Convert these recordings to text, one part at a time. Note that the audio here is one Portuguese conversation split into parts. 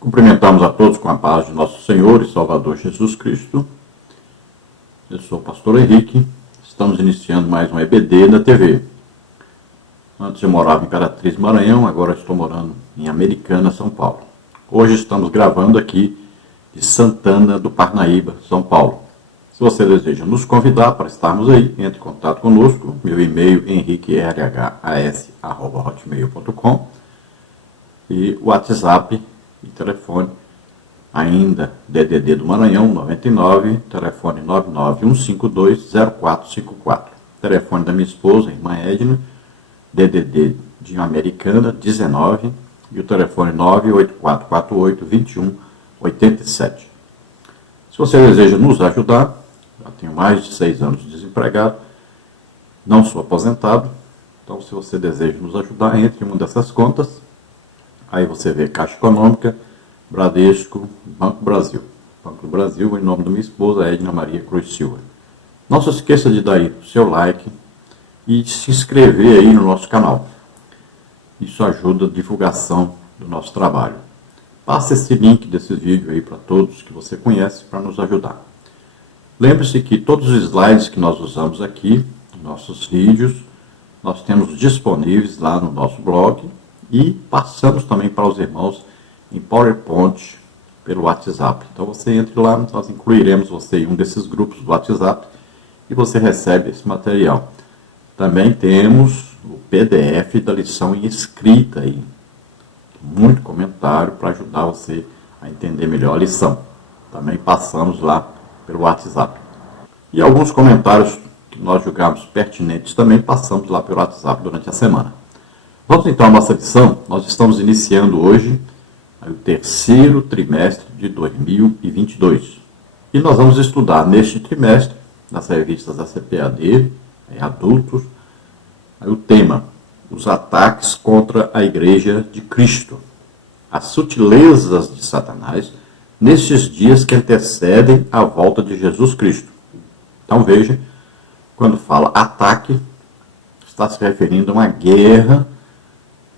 Cumprimentamos a todos com a paz de nosso Senhor e Salvador Jesus Cristo. Eu sou o pastor Henrique. Estamos iniciando mais um EBD na TV. Antes eu morava em Imperatriz, Maranhão, agora estou morando em Americana, São Paulo. Hoje estamos gravando aqui de Santana do Parnaíba, São Paulo. Se você deseja nos convidar para estarmos aí, entre em contato conosco. Meu e-mail é henriquerhas@hotmail.com e o WhatsApp e telefone ainda DDD do Maranhão 99, telefone 991520454. Telefone da minha esposa, irmã Edna, DDD de Americana 19 e o telefone 984482187. Se você deseja nos ajudar, já tenho mais de 6 anos de desempregado, não sou aposentado, então se você deseja nos ajudar, entre em uma dessas contas. Aí você vê Caixa Econômica, Bradesco, Banco Brasil. Banco do Brasil, em nome da minha esposa, Edna Maria Cruz Silva. Não se esqueça de dar aí o seu like e de se inscrever aí no nosso canal. Isso ajuda a divulgação do nosso trabalho. Passe esse link desse vídeo aí para todos que você conhece para nos ajudar. Lembre-se que todos os slides que nós usamos aqui, nossos vídeos, nós temos disponíveis lá no nosso blog e passamos também para os irmãos em PowerPoint pelo WhatsApp. Então você entre lá, nós incluiremos você em um desses grupos do WhatsApp e você recebe esse material. Também temos o PDF da lição em escrita aí. Muito comentário para ajudar você a entender melhor a lição. Também passamos lá pelo WhatsApp. E alguns comentários que nós julgamos pertinentes também passamos lá pelo WhatsApp durante a semana. Vamos então à nossa lição. Nós estamos iniciando hoje o terceiro trimestre de 2022. E nós vamos estudar neste trimestre, nas revistas da CPAD, adultos, o tema: os ataques contra a Igreja de Cristo. As sutilezas de Satanás nestes dias que antecedem a volta de Jesus Cristo. Então veja, quando fala ataque, está se referindo a uma guerra,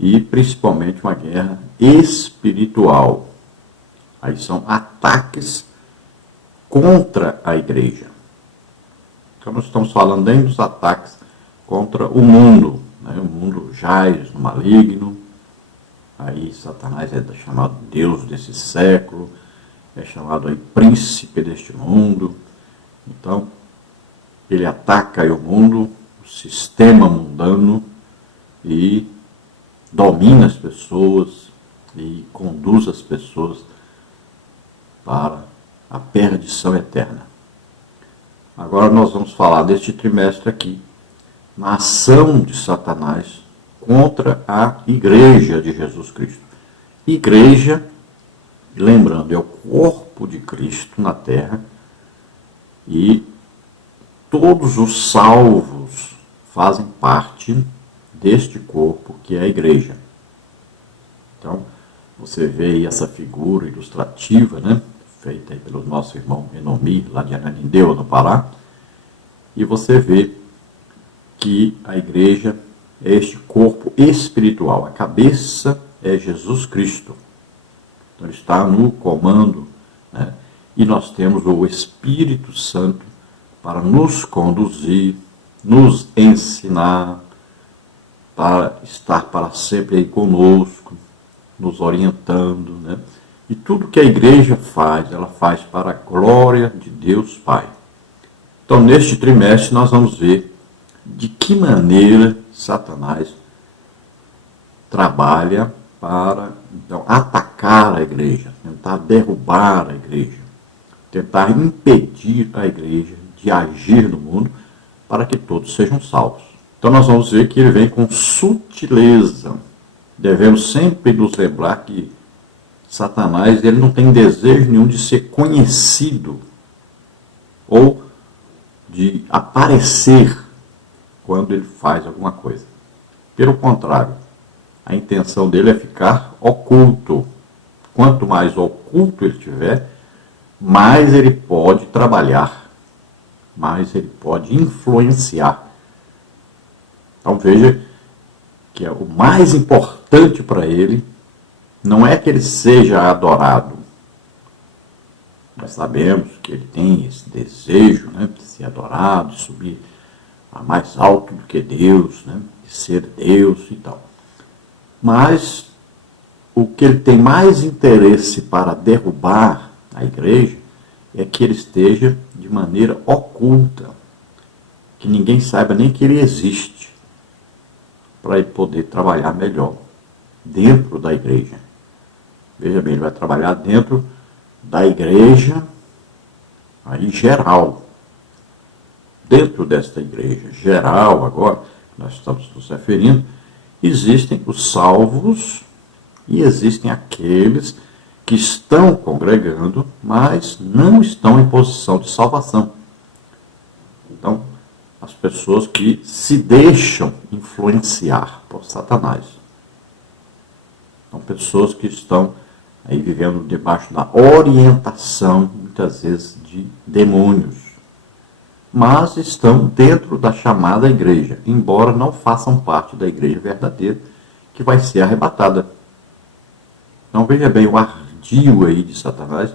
e principalmente uma guerra espiritual. Aí são ataques contra a igreja. Então nós estamos falando nem dos ataques contra o mundo. O mundo jaz no maligno. Aí Satanás é chamado Deus desse século. É chamado aí príncipe deste mundo. Então ele ataca aí o mundo, o sistema mundano, e domina as pessoas e conduz as pessoas para a perdição eterna. Agora nós vamos falar deste trimestre aqui, na ação de Satanás contra a Igreja de Jesus Cristo. Igreja, lembrando, é o corpo de Cristo na terra, e todos os salvos fazem parte deste corpo que é a igreja. Então, você vê aí essa figura ilustrativa, feita aí pelo nosso irmão Enomi, lá de Ananindeu, no Pará, e você vê que a igreja é este corpo espiritual. A cabeça é Jesus Cristo. Então, ele está no comando, e nós temos o Espírito Santo para nos conduzir, nos ensinar, para estar para sempre aí conosco, nos orientando, E tudo que a igreja faz, ela faz para a glória de Deus Pai. Então, neste trimestre, nós vamos ver de que maneira Satanás trabalha para atacar a igreja, tentar derrubar a igreja, tentar impedir a igreja de agir no mundo para que todos sejam salvos. Então nós vamos ver que ele vem com sutileza. Devemos sempre nos lembrar que Satanás ele não tem desejo nenhum de ser conhecido ou de aparecer quando ele faz alguma coisa. Pelo contrário, a intenção dele é ficar oculto. Quanto mais oculto ele tiver, mais ele pode trabalhar, mais ele pode influenciar. Então veja que o mais importante para ele Não é que ele seja adorado. Nós sabemos que ele tem esse desejo, né, de ser adorado, de subir a mais alto do que Deus, né, de ser Deus e tal. Mas o que ele tem mais interesse para derrubar a igreja é que ele esteja de maneira oculta, que ninguém saiba nem que ele existe, para ele poder trabalhar melhor dentro da igreja. Veja bem, ele vai trabalhar dentro da igreja aí geral. Dentro desta igreja geral, agora, nós estamos nos referindo, existem os salvos e existem aqueles que estão congregando, mas não estão em posição de salvação. Então, as pessoas que se deixam influenciar por Satanás. São pessoas que estão aí vivendo debaixo da orientação, muitas vezes, de demônios. Mas estão dentro da chamada igreja, embora não façam parte da igreja verdadeira, que vai ser arrebatada. Então veja bem, o ardil aí de Satanás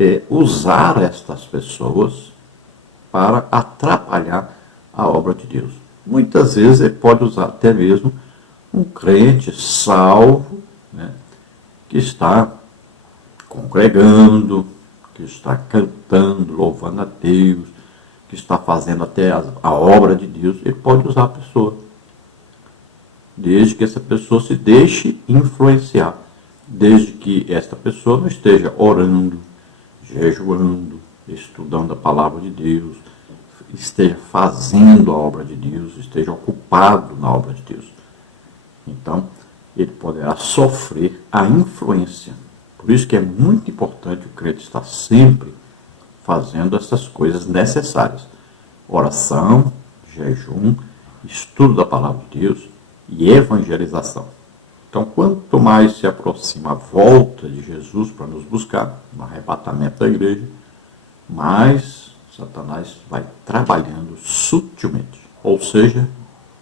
é usar estas pessoas para atrapalhar a obra de Deus. Muitas vezes ele pode usar até mesmo um crente salvo, né, que está congregando, que está cantando, louvando a Deus, que está fazendo até a obra de Deus. Ele pode usar a pessoa, desde que essa pessoa se deixe influenciar, desde que esta pessoa não esteja orando, jejuando, estudando a palavra de Deus, esteja fazendo a obra de Deus, esteja ocupado na obra de Deus. Então, ele poderá sofrer a influência. Por isso que é muito importante o crente estar sempre fazendo essas coisas necessárias. Oração, jejum, estudo da palavra de Deus e evangelização. Então, quanto mais se aproxima a volta de Jesus para nos buscar, no arrebatamento da igreja, mais Satanás vai trabalhando sutilmente, ou seja,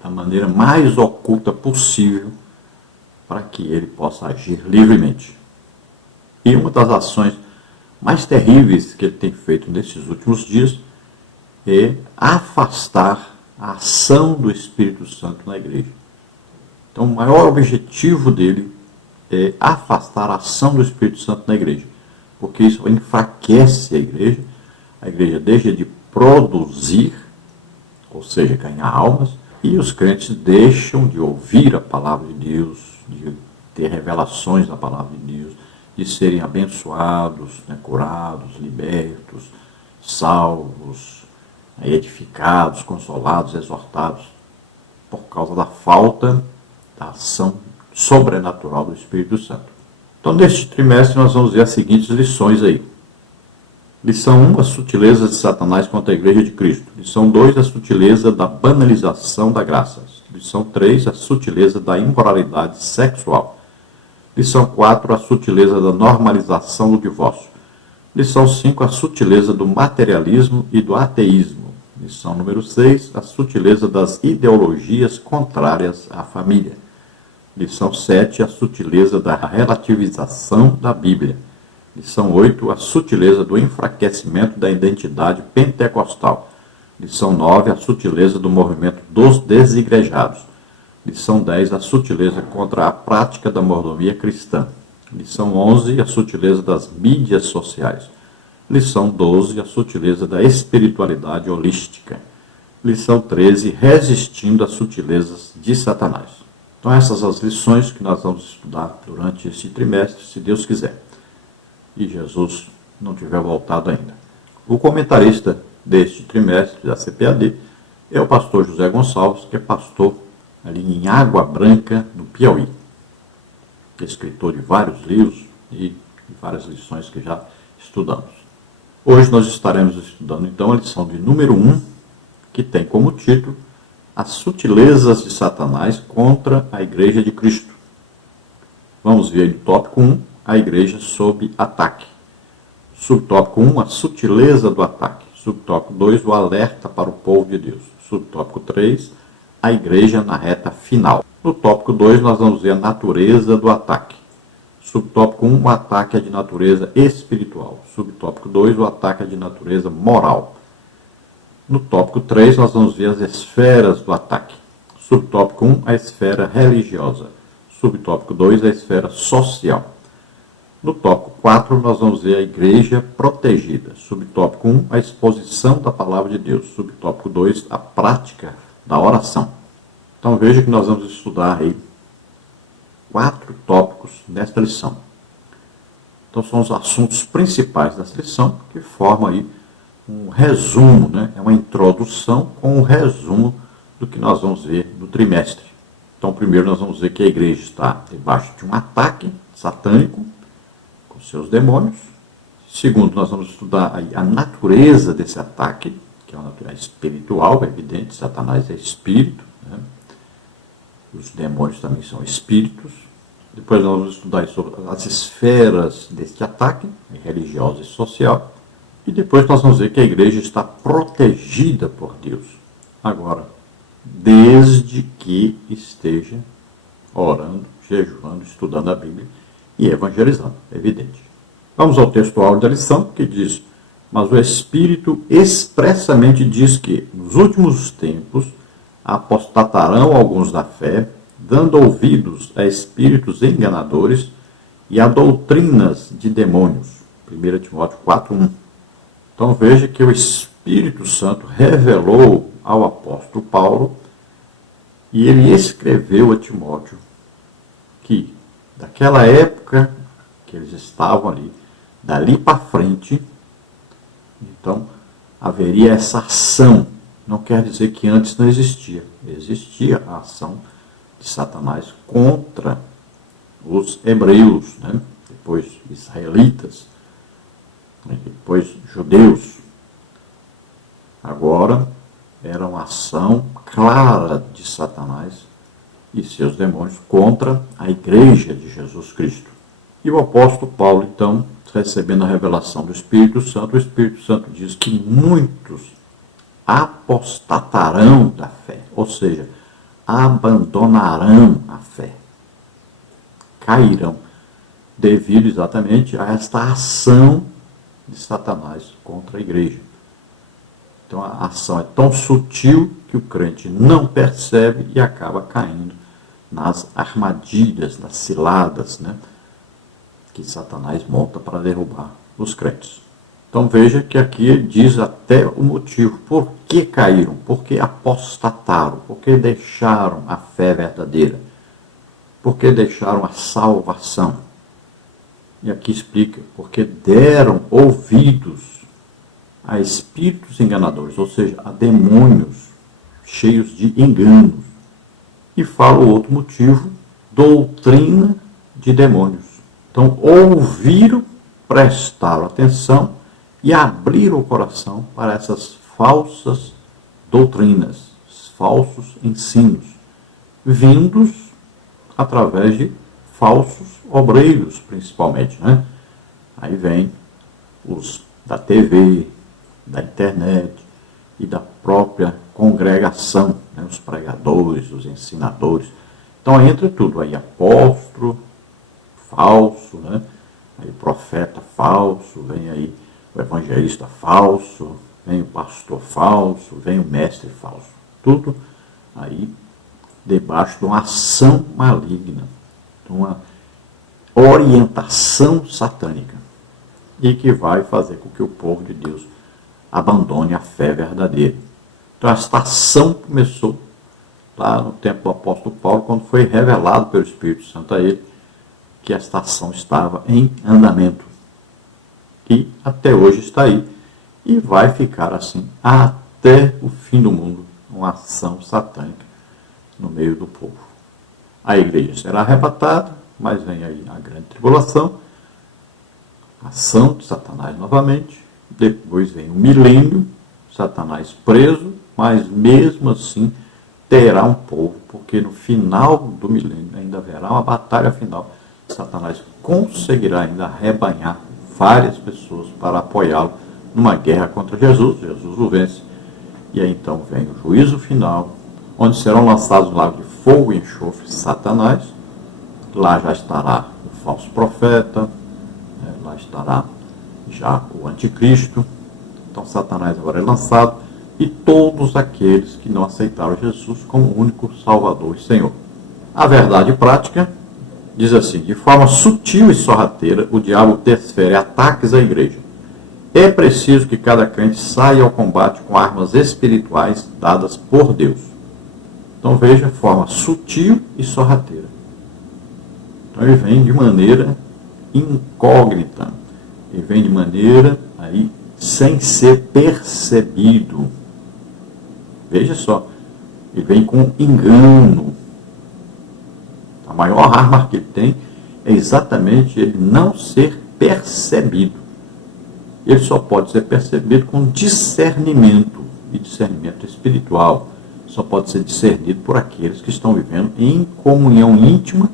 da maneira mais oculta possível, para que ele possa agir livremente. E uma das ações mais terríveis que ele tem feito nesses últimos dias é afastar a ação do Espírito Santo na igreja. Então, o maior objetivo dele é afastar a ação do Espírito Santo na igreja, porque isso enfraquece a igreja deixa de produzir, ou seja, ganhar almas, e os crentes deixam de ouvir a palavra de Deus, de ter revelações da palavra de Deus, de serem abençoados, né, curados, libertos, salvos, edificados, consolados, exortados, por causa da falta da ação sobrenatural do Espírito Santo. Então, neste trimestre, nós vamos ver as seguintes lições aí. Lição 1, as sutilezas de Satanás contra a Igreja de Cristo. Lição 2, a sutileza da banalização da graça. Lição 3, a sutileza da imoralidade sexual. Lição 4, a sutileza da normalização do divórcio. Lição 5, a sutileza do materialismo e do ateísmo. Lição número 6, a sutileza das ideologias contrárias à família. Lição 7, a sutileza da relativização da Bíblia. Lição 8, a sutileza do enfraquecimento da identidade pentecostal. Lição 9, a sutileza do movimento dos desigrejados. Lição 10, a sutileza contra a prática da mordomia cristã. Lição 11, a sutileza das mídias sociais. Lição 12, a sutileza da espiritualidade holística. Lição 13, resistindo às sutilezas de Satanás. Então essas são as lições que nós vamos estudar durante esse trimestre, se Deus quiser. E Jesus não tiver voltado ainda. O comentarista deste trimestre da CPAD é o pastor José Gonçalves, que é pastor ali em Água Branca, no Piauí. Escritor de vários livros e de várias lições que já estudamos. Hoje nós estaremos estudando então a lição de número 1, que tem como título As sutilezas de Satanás contra a Igreja de Cristo. Vamos ver no tópico 1, a igreja sob ataque. Subtópico 1, a sutileza do ataque. Subtópico 2, o alerta para o povo de Deus. Subtópico 3, a igreja na reta final. No tópico 2, nós vamos ver a natureza do ataque. Subtópico 1, o ataque é de natureza espiritual. Subtópico 2, o ataque é de natureza moral. No tópico 3, nós vamos ver as esferas do ataque. Subtópico 1, a esfera religiosa. Subtópico 2, a esfera social. No tópico 4, nós vamos ver a igreja protegida. Subtópico 1, a exposição da palavra de Deus. Subtópico 2, a prática da oração. Então veja que nós vamos estudar aí 4 tópicos nesta lição. Então são os assuntos principais dessa lição, que formam aí um resumo, né? É uma introdução com um resumo do que nós vamos ver no trimestre. Então primeiro nós vamos ver que a igreja está debaixo de um ataque satânico, com seus demônios. Segundo, nós vamos estudar aí a natureza desse ataque, que é uma natureza espiritual, é evidente, Satanás é espírito, né? Os demônios também são espíritos. Depois nós vamos estudar sobre as esferas deste ataque, religiosa e social. E depois nós vamos ver que a igreja está protegida por Deus. Agora, desde que esteja orando, jejuando, estudando a Bíblia e evangelizando, é evidente. Vamos ao textual da lição, que diz: mas o Espírito expressamente diz que, nos últimos tempos, apostatarão alguns da fé, dando ouvidos a espíritos enganadores e a doutrinas de demônios. 1 Timóteo 4:1. Então veja que o Espírito Santo revelou ao apóstolo Paulo e ele escreveu a Timóteo que, daquela época que eles estavam ali, dali para frente, então haveria essa ação. Não quer dizer que antes não existia. Existia a ação de Satanás contra os hebreus, né? Depois israelitas, né? Depois judeus. Agora era uma ação clara de Satanás e seus demônios contra a igreja de Jesus Cristo. E o apóstolo Paulo, então, recebendo a revelação do Espírito Santo, o Espírito Santo diz que muitos apostatarão da fé, ou seja, abandonarão a fé, cairão, devido exatamente a esta ação de Satanás contra a igreja. Então a ação é tão sutil que o crente não percebe e acaba caindo nas armadilhas, nas ciladas, né, que Satanás monta para derrubar os crentes. Então veja que aqui ele diz até o motivo, por que caíram, por que apostataram, por que deixaram a fé verdadeira, por que deixaram a salvação. E aqui explica, porque deram ouvidos a espíritos enganadores, ou seja, a demônios cheios de enganos. E fala o outro motivo, doutrina de demônios. Então ouviram, prestaram atenção e abriram o coração para essas falsas doutrinas, falsos ensinos, vindos através de falsos obreiros, principalmente, né? Aí vem os da TV, da internet e da própria congregação, né? Os pregadores, os ensinadores. Então entra tudo aí, apóstolo falso, né? Aí profeta falso, vem aí o evangelista falso, vem o pastor falso, vem o mestre falso. Tudo aí debaixo de uma ação maligna, de uma orientação satânica, e que vai fazer com que o povo de Deus abandone a fé verdadeira. Então esta ação começou lá no tempo do apóstolo Paulo, quando foi revelado pelo Espírito Santo a ele que esta ação estava em andamento. E até hoje está aí, e vai ficar assim até o fim do mundo, uma ação satânica no meio do povo. A igreja será arrebatada, mas vem aí a grande tribulação, a ação de Satanás novamente, depois vem o milênio, Satanás preso, mas mesmo assim terá um povo, porque no final do milênio ainda haverá uma batalha final. Satanás conseguirá ainda arrebanhar várias pessoas para apoiá-lo numa guerra contra Jesus. Jesus o vence. E aí então vem o juízo final, onde serão lançados no lago de fogo e enxofre Satanás. Lá já estará o falso profeta, lá estará já o anticristo. Então Satanás agora é lançado, e todos aqueles que não aceitaram Jesus como único Salvador e Senhor. A verdade prática diz assim: de forma sutil e sorrateira, o diabo desfere ataques à igreja. É preciso que cada crente saia ao combate com armas espirituais dadas por Deus. Então veja, forma sutil e sorrateira. Então ele vem de maneira incógnita. Ele vem de maneira aí sem ser percebido. Veja só, ele vem com engano. A maior arma que ele tem é exatamente ele não ser percebido. Ele só pode ser percebido com discernimento, e discernimento espiritual. Só pode ser discernido por aqueles que estão vivendo em comunhão íntima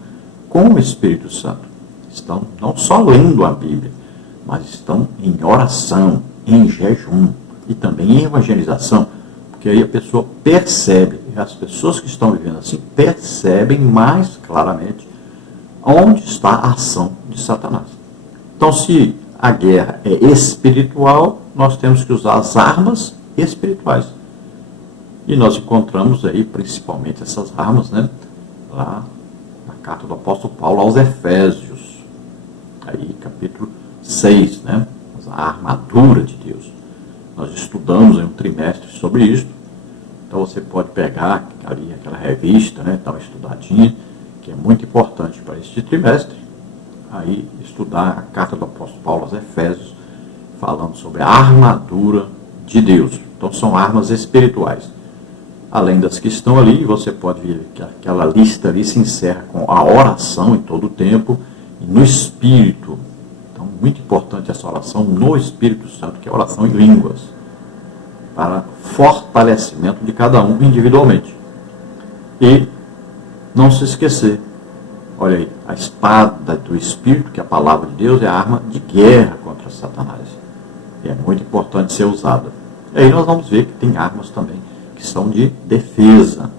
com o Espírito Santo. Estão não só lendo a Bíblia, mas estão em oração, em jejum e também em evangelização, porque aí a pessoa percebe, as pessoas que estão vivendo assim percebem mais claramente onde está a ação de Satanás. Então, se a guerra é espiritual, nós temos que usar as armas espirituais. E nós encontramos aí principalmente essas armas, lá na carta do apóstolo Paulo aos Efésios, aí capítulo 6, a armadura de Deus. Nós estudamos em um trimestre sobre isso. Então você pode pegar ali aquela revista, dar uma estudadinha, que é muito importante para este trimestre. Aí estudar a carta do apóstolo Paulo aos Efésios, falando sobre a armadura de Deus. Então são armas espirituais. Além das que estão ali, você pode ver que aquela lista ali se encerra com a oração em todo o tempo e no Espírito. Então, muito importante essa oração no Espírito Santo, que é a oração em línguas, para fortalecimento de cada um individualmente. E não se esquecer, olha aí, a espada do Espírito, que é a palavra de Deus, é a arma de guerra contra Satanás. E é muito importante ser usada. E aí nós vamos ver que tem armas também que são de defesa.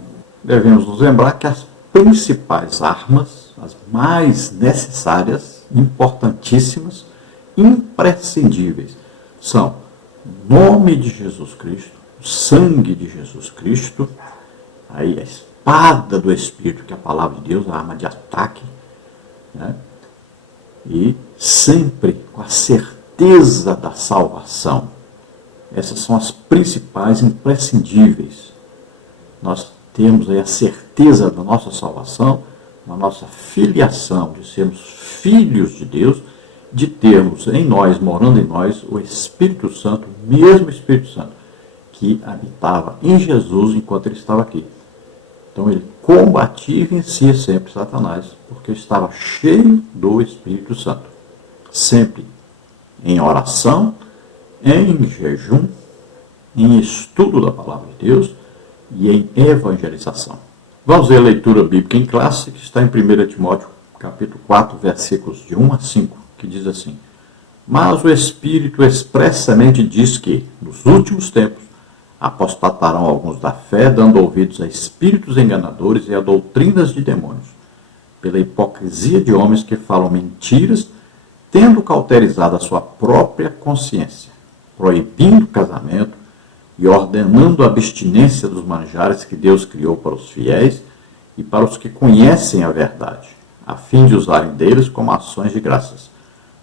Devemos nos lembrar que as principais armas, as mais necessárias, importantíssimas, imprescindíveis, são o nome de Jesus Cristo, o sangue de Jesus Cristo, aí a espada do Espírito, que é a palavra de Deus, a arma de ataque, e sempre com a certeza da salvação. Essas são as principais imprescindíveis. Nós temos aí a certeza da nossa salvação, da nossa filiação, de sermos filhos de Deus, de termos em nós, morando em nós, o Espírito Santo, o mesmo Espírito Santo, que habitava em Jesus enquanto ele estava aqui. Então ele combatia e vencia sempre Satanás, porque estava cheio do Espírito Santo. Sempre em oração, em jejum, em estudo da palavra de Deus e em evangelização. Vamos ver a leitura bíblica em classe, que está em 1 Timóteo, capítulo 4, versículos de 1 a 5, que diz assim: mas o Espírito expressamente diz que, nos últimos tempos, apostatarão alguns da fé, dando ouvidos a espíritos enganadores e a doutrinas de demônios, pela hipocrisia de homens que falam mentiras, tendo cauterizado a sua própria consciência, proibindo o casamento e ordenando a abstinência dos manjares que Deus criou para os fiéis e para os que conhecem a verdade, a fim de usarem deles como ações de graças.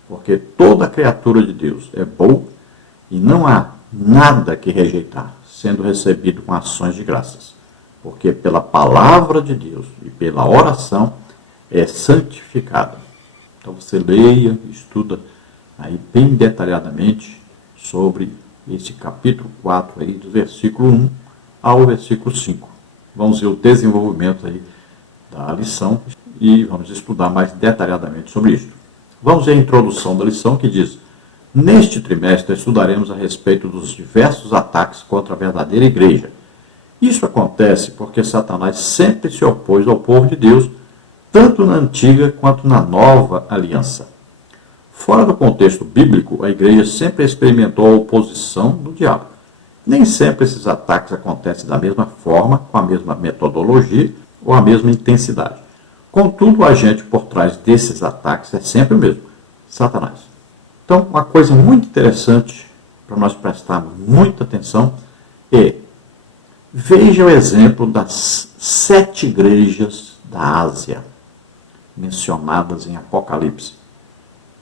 Porque toda criatura de Deus é boa e não há nada que rejeitar, sendo recebido com ações de graças. Porque pela palavra de Deus e pela oração é santificado. Então você leia, estuda aí bem detalhadamente sobre esse capítulo 4, aí, do versículo 1 ao versículo 5. Vamos ver o desenvolvimento aí da lição e vamos estudar mais detalhadamente sobre isso. Vamos ver a introdução da lição, que diz: neste trimestre estudaremos a respeito dos diversos ataques contra a verdadeira igreja. Isso acontece porque Satanás sempre se opôs ao povo de Deus, tanto na antiga quanto na nova aliança. Fora do contexto bíblico, a igreja sempre experimentou a oposição do diabo. Nem sempre esses ataques acontecem da mesma forma, com a mesma metodologia ou a mesma intensidade. Contudo, o agente por trás desses ataques é sempre o mesmo, Satanás. Então, uma coisa muito interessante para nós prestarmos muita atenção é, veja o exemplo das 7 igrejas da Ásia, mencionadas em Apocalipse.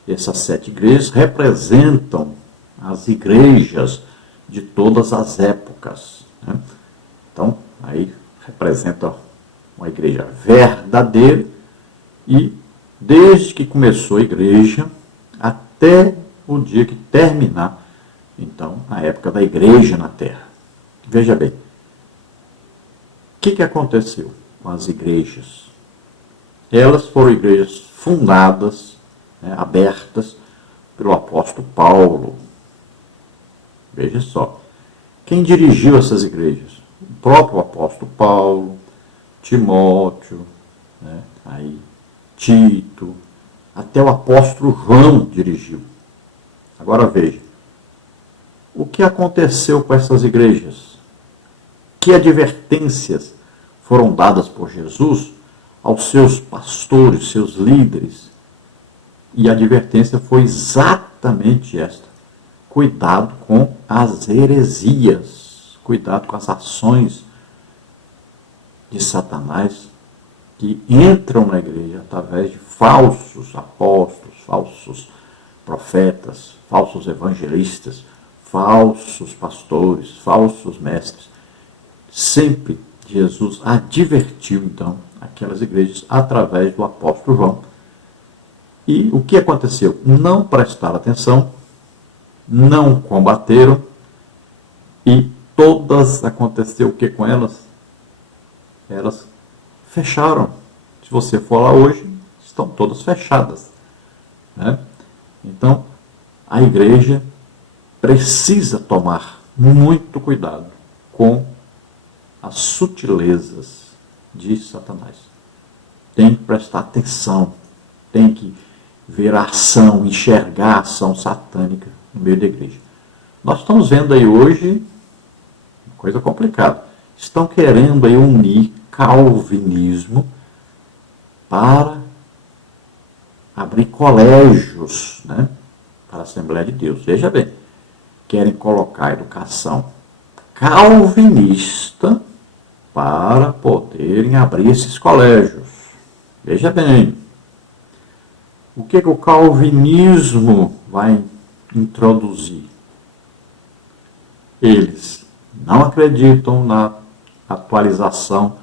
Essas 7 igrejas representam as igrejas de todas as épocas, né? Então, aí representa uma igreja verdadeira e desde que começou a igreja até o dia que terminar, então, a época da igreja na terra. Veja bem, o que aconteceu com as igrejas? Elas foram igrejas fundadas, né, abertas pelo apóstolo Paulo. Veja só, quem dirigiu essas igrejas? O próprio apóstolo Paulo, Timóteo, né, aí Tito, até o apóstolo João dirigiu. Agora veja, o que aconteceu com essas igrejas? Que advertências foram dadas por Jesus aos seus pastores, seus líderes? E a advertência foi exatamente esta: cuidado com as heresias, cuidado com as ações de Satanás que entram na igreja através de falsos apóstolos, falsos profetas, falsos evangelistas, falsos pastores, falsos mestres. Sempre Jesus advertiu, então, aquelas igrejas através do apóstolo João. E o que aconteceu? Não prestaram atenção, não combateram, e todas aconteceu o que com elas? Elas fecharam. Se você for lá hoje, estão todas fechadas, né? Então, a igreja precisa tomar muito cuidado com as sutilezas de Satanás. Tem que prestar atenção, tem que ver a ação, enxergar a ação satânica no meio da igreja. Nós estamos vendo aí hoje uma coisa complicada. Estão querendo aí unir calvinismo para abrir colégios, né, para a Assembleia de Deus. Veja bem, querem colocar a educação calvinista para poderem abrir esses colégios. Veja bem, o que o calvinismo vai introduzir? Eles não acreditam na atualização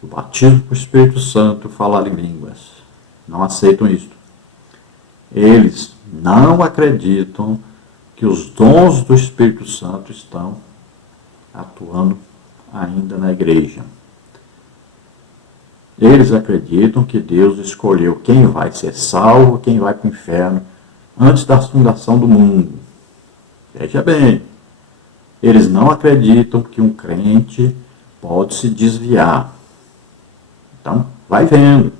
do batismo com o Espírito Santo, falar em línguas. Não aceitam isso. Eles não acreditam que os dons do Espírito Santo estão atuando ainda na igreja. Eles acreditam que Deus escolheu quem vai ser salvo, quem vai para o inferno, antes da fundação do mundo. Veja bem, eles não acreditam que um crente pode se desviar. Então, vai vendo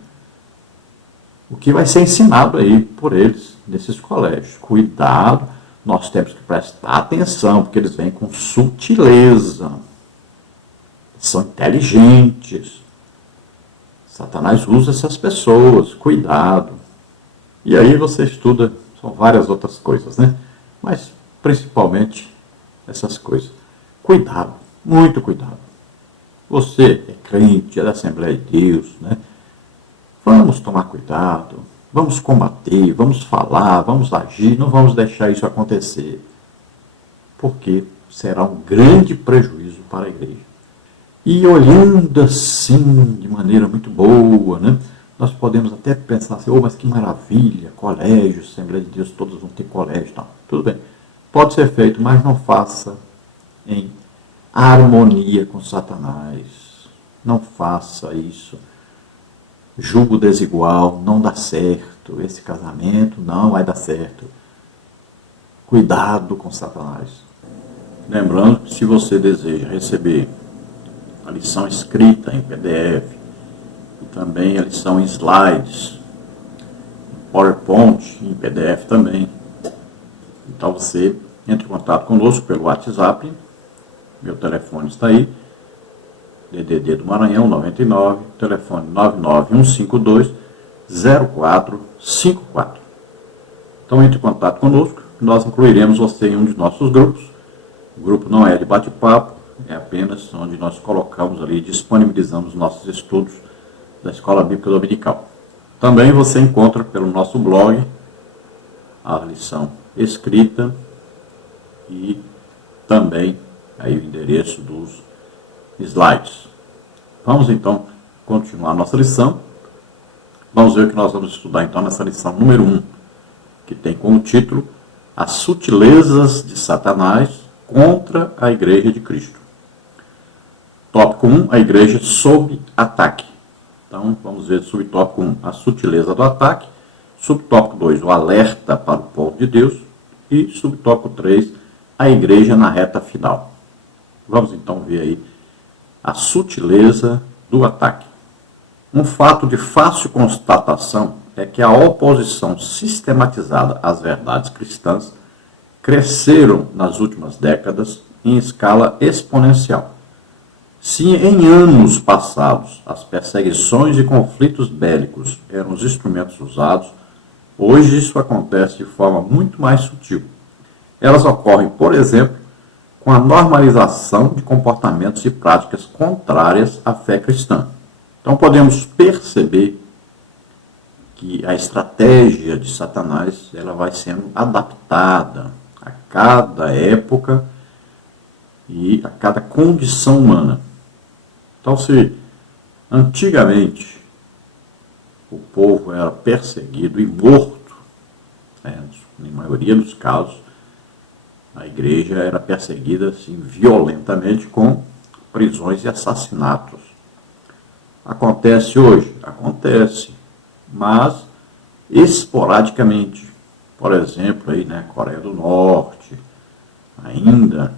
o que vai ser ensinado aí por eles nesses colégios. Cuidado, nós temos que prestar atenção, porque eles vêm com sutileza. São inteligentes. Satanás usa essas pessoas, cuidado. E aí você estuda, são várias outras coisas, né? Mas principalmente essas coisas. Cuidado, muito cuidado. Você é crente, é da Assembleia de Deus, né? Vamos tomar cuidado, vamos combater, vamos falar, vamos agir, não vamos deixar isso acontecer. Porque será um grande prejuízo para a igreja. E olhando assim, de maneira muito boa, né, nós podemos até pensar assim, mas que maravilha, colégio, Assembleia de Deus, todos vão ter colégio, não. Tudo bem, pode ser feito, mas não faça em harmonia com Satanás. Não faça isso. Julgo desigual, não dá certo. Esse casamento não vai dar certo. Cuidado com Satanás. Lembrando que se você deseja receber a lição escrita em PDF e também a lição em slides, PowerPoint em PDF também, então você entra em contato conosco pelo WhatsApp, meu telefone está aí, DDD do Maranhão, 99, telefone 99152-0454. Então entre em contato conosco, nós incluiremos você em um de nossos grupos. O grupo não é de bate-papo, é apenas onde nós colocamos ali, disponibilizamos nossos estudos da Escola Bíblica Dominical. Também você encontra pelo nosso blog a lição escrita e também aí o endereço dos slides. Vamos então continuar a nossa lição. Vamos ver o que nós vamos estudar então nessa lição número 1, que tem como título As sutilezas de Satanás contra a Igreja de Cristo. Tópico 1, a Igreja sob ataque. Então vamos ver subtópico 1, a sutileza do ataque. Subtópico 2, o alerta para o povo de Deus. E subtópico 3, a Igreja na reta final. Vamos então ver aí a sutileza do ataque. Um fato de fácil constatação é que a oposição sistematizada às verdades cristãs cresceram nas últimas décadas em escala exponencial. Se em anos passados as perseguições e conflitos bélicos eram os instrumentos usados, hoje isso acontece de forma muito mais sutil. Elas ocorrem, por exemplo, com a normalização de comportamentos e práticas contrárias à fé cristã. Então podemos perceber que a estratégia de Satanás ela vai sendo adaptada a cada época e a cada condição humana. Então, se antigamente o povo era perseguido e morto, na maioria dos casos, a igreja era perseguida assim, violentamente com prisões e assassinatos. Acontece hoje? Acontece, mas esporadicamente. Por exemplo, aí, Coreia do Norte, ainda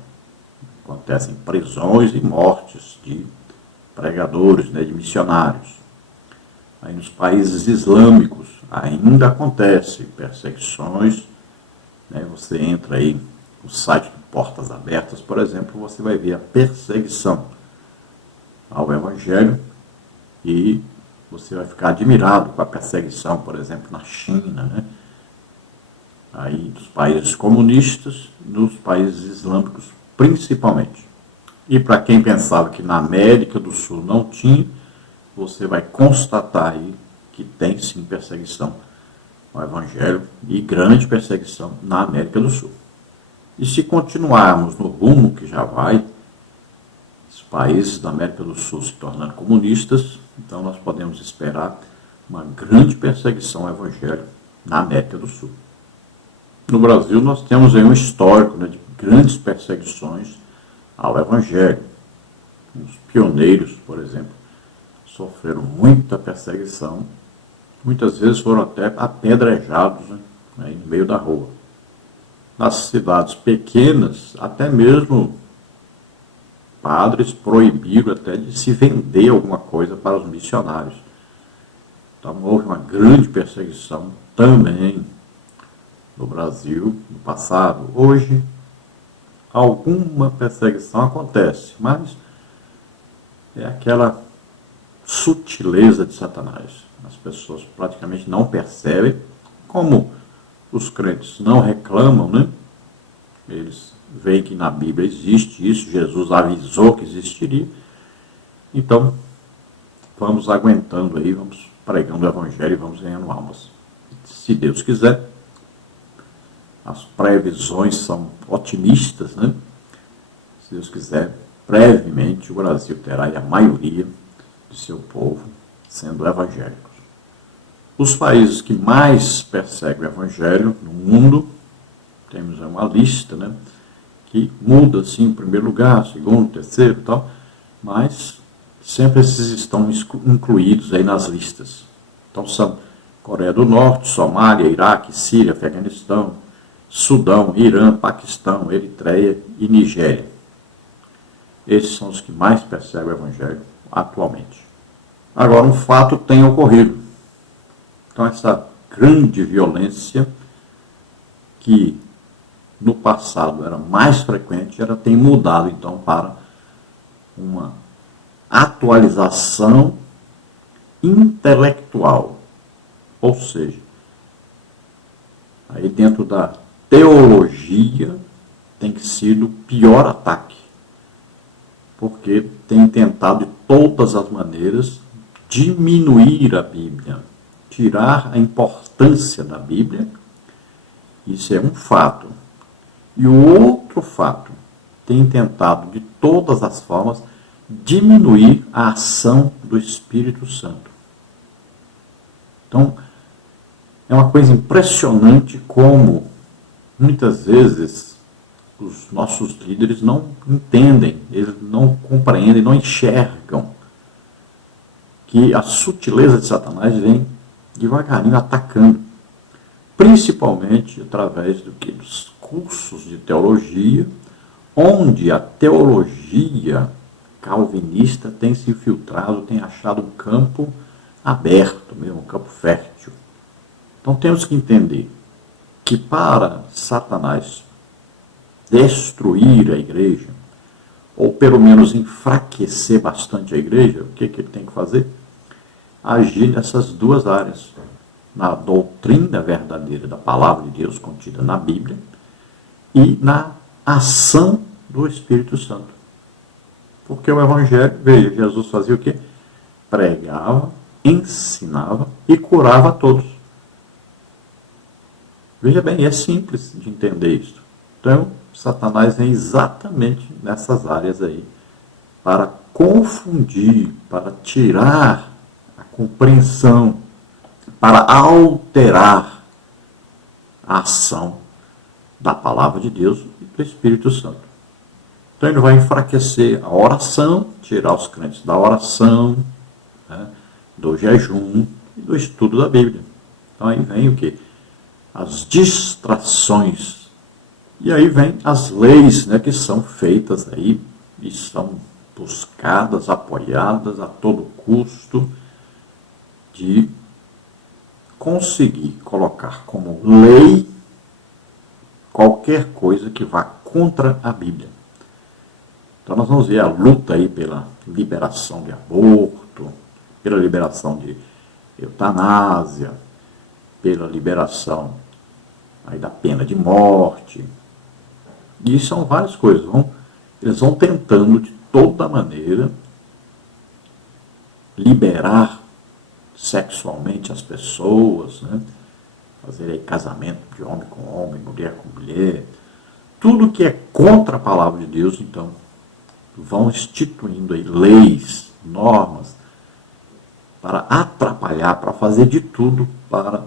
acontecem prisões e mortes de pregadores, de missionários. Aí nos países islâmicos ainda acontece perseguições. Você entra aí no site do Portas Abertas, por exemplo, você vai ver a perseguição ao Evangelho e você vai ficar admirado com a perseguição, por exemplo, na China, aí dos países comunistas, nos países islâmicos principalmente. E para quem pensava que na América do Sul não tinha, você vai constatar aí que tem sim perseguição ao Evangelho e grande perseguição na América do Sul. E se continuarmos no rumo que já vai, os países da América do Sul se tornando comunistas, então nós podemos esperar uma grande perseguição ao Evangelho na América do Sul. No Brasil nós temos aí um histórico de grandes perseguições ao Evangelho. Os pioneiros, por exemplo, sofreram muita perseguição, muitas vezes foram até apedrejados no meio da rua. Nas cidades pequenas, até mesmo padres proibiram até de se vender alguma coisa para os missionários. Então houve uma grande perseguição também no Brasil no passado. Hoje, alguma perseguição acontece, mas é aquela sutileza de Satanás. As pessoas praticamente não percebem, como os crentes não reclamam, Eles veem que na Bíblia existe isso, Jesus avisou que existiria. Então, vamos aguentando aí, vamos pregando o Evangelho e vamos ganhando almas. Se Deus quiser, as previsões são otimistas, Se Deus quiser, brevemente o Brasil terá a maioria de seu povo sendo evangélicos. Os países que mais perseguem o Evangelho no mundo, temos uma lista, que muda, assim, em primeiro lugar, segundo, terceiro e tal, mas sempre esses estão incluídos aí nas listas. Então são Coreia do Norte, Somália, Iraque, Síria, Afeganistão, Sudão, Irã, Paquistão, Eritreia e Nigéria. Esses são os que mais perseguem o Evangelho atualmente. Agora, um fato tem ocorrido. Então, essa grande violência que no passado era mais frequente, ela tem mudado, então, para uma atualização intelectual. Ou seja, aí dentro da teologia tem sido o pior ataque, porque tem tentado de todas as maneiras diminuir a Bíblia, tirar a importância da Bíblia. Isso é um fato. E o outro fato, tem tentado de todas as formas diminuir a ação do Espírito Santo. Então, é uma coisa impressionante como, muitas vezes, os nossos líderes não entendem, eles não compreendem, não enxergam que a sutileza de Satanás vem devagarinho atacando, principalmente através dos cursos de teologia, onde a teologia calvinista tem se infiltrado, tem achado um campo aberto, mesmo um campo fértil. Então temos que entender que para Satanás destruir a igreja, ou pelo menos enfraquecer bastante a igreja, o que ele tem que fazer? Agir nessas duas áreas. Na doutrina verdadeira da palavra de Deus contida na Bíblia e na ação do Espírito Santo. Porque o Evangelho, veja, Jesus fazia o quê? Pregava, ensinava e curava a todos. Veja bem, é simples de entender isso. Então, Satanás vem exatamente nessas áreas aí, para confundir, para tirar a compreensão, para alterar a ação da palavra de Deus e do Espírito Santo. Então ele vai enfraquecer a oração, tirar os crentes da oração, né, do jejum e do estudo da Bíblia. Então aí vem o quê? As distrações. E aí vem as leis, né, que são feitas aí e são buscadas, apoiadas a todo custo de conseguir colocar como lei qualquer coisa que vá contra a Bíblia. Então nós vamos ver a luta aí pela liberação de aborto, pela liberação de eutanásia, pela liberação aí da pena de morte. E são várias coisas. Eles vão tentando de toda maneira liberar sexualmente as pessoas, né? Fazer aí casamento de homem com homem, mulher com mulher. Tudo que é contra a palavra de Deus, então, vão instituindo aí leis, normas, para atrapalhar, para fazer de tudo para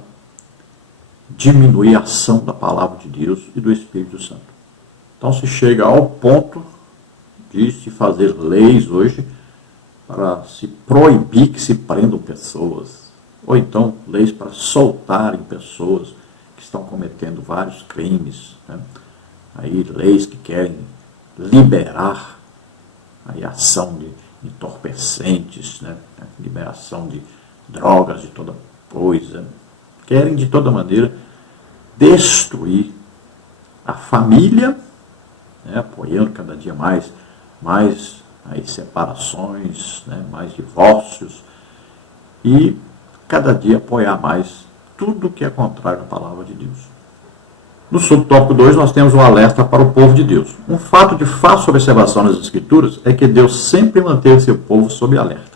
diminuir a ação da palavra de Deus e do Espírito Santo. Então se chega ao ponto de se fazer leis hoje para se proibir que se prendam pessoas, ou então leis para soltarem pessoas que estão cometendo vários crimes, né? Aí leis que querem liberar a ação de entorpecentes, né? Liberação de drogas, de toda coisa. Querem, de toda maneira, destruir a família, né? Apoiando cada dia mais aí separações, né? Mais divórcios, e cada dia apoiar mais tudo que é contrário à palavra de Deus. No subtópico 2, nós temos um alerta para o povo de Deus. Um fato de fácil observação nas Escrituras é que Deus sempre manteve seu povo sob alerta.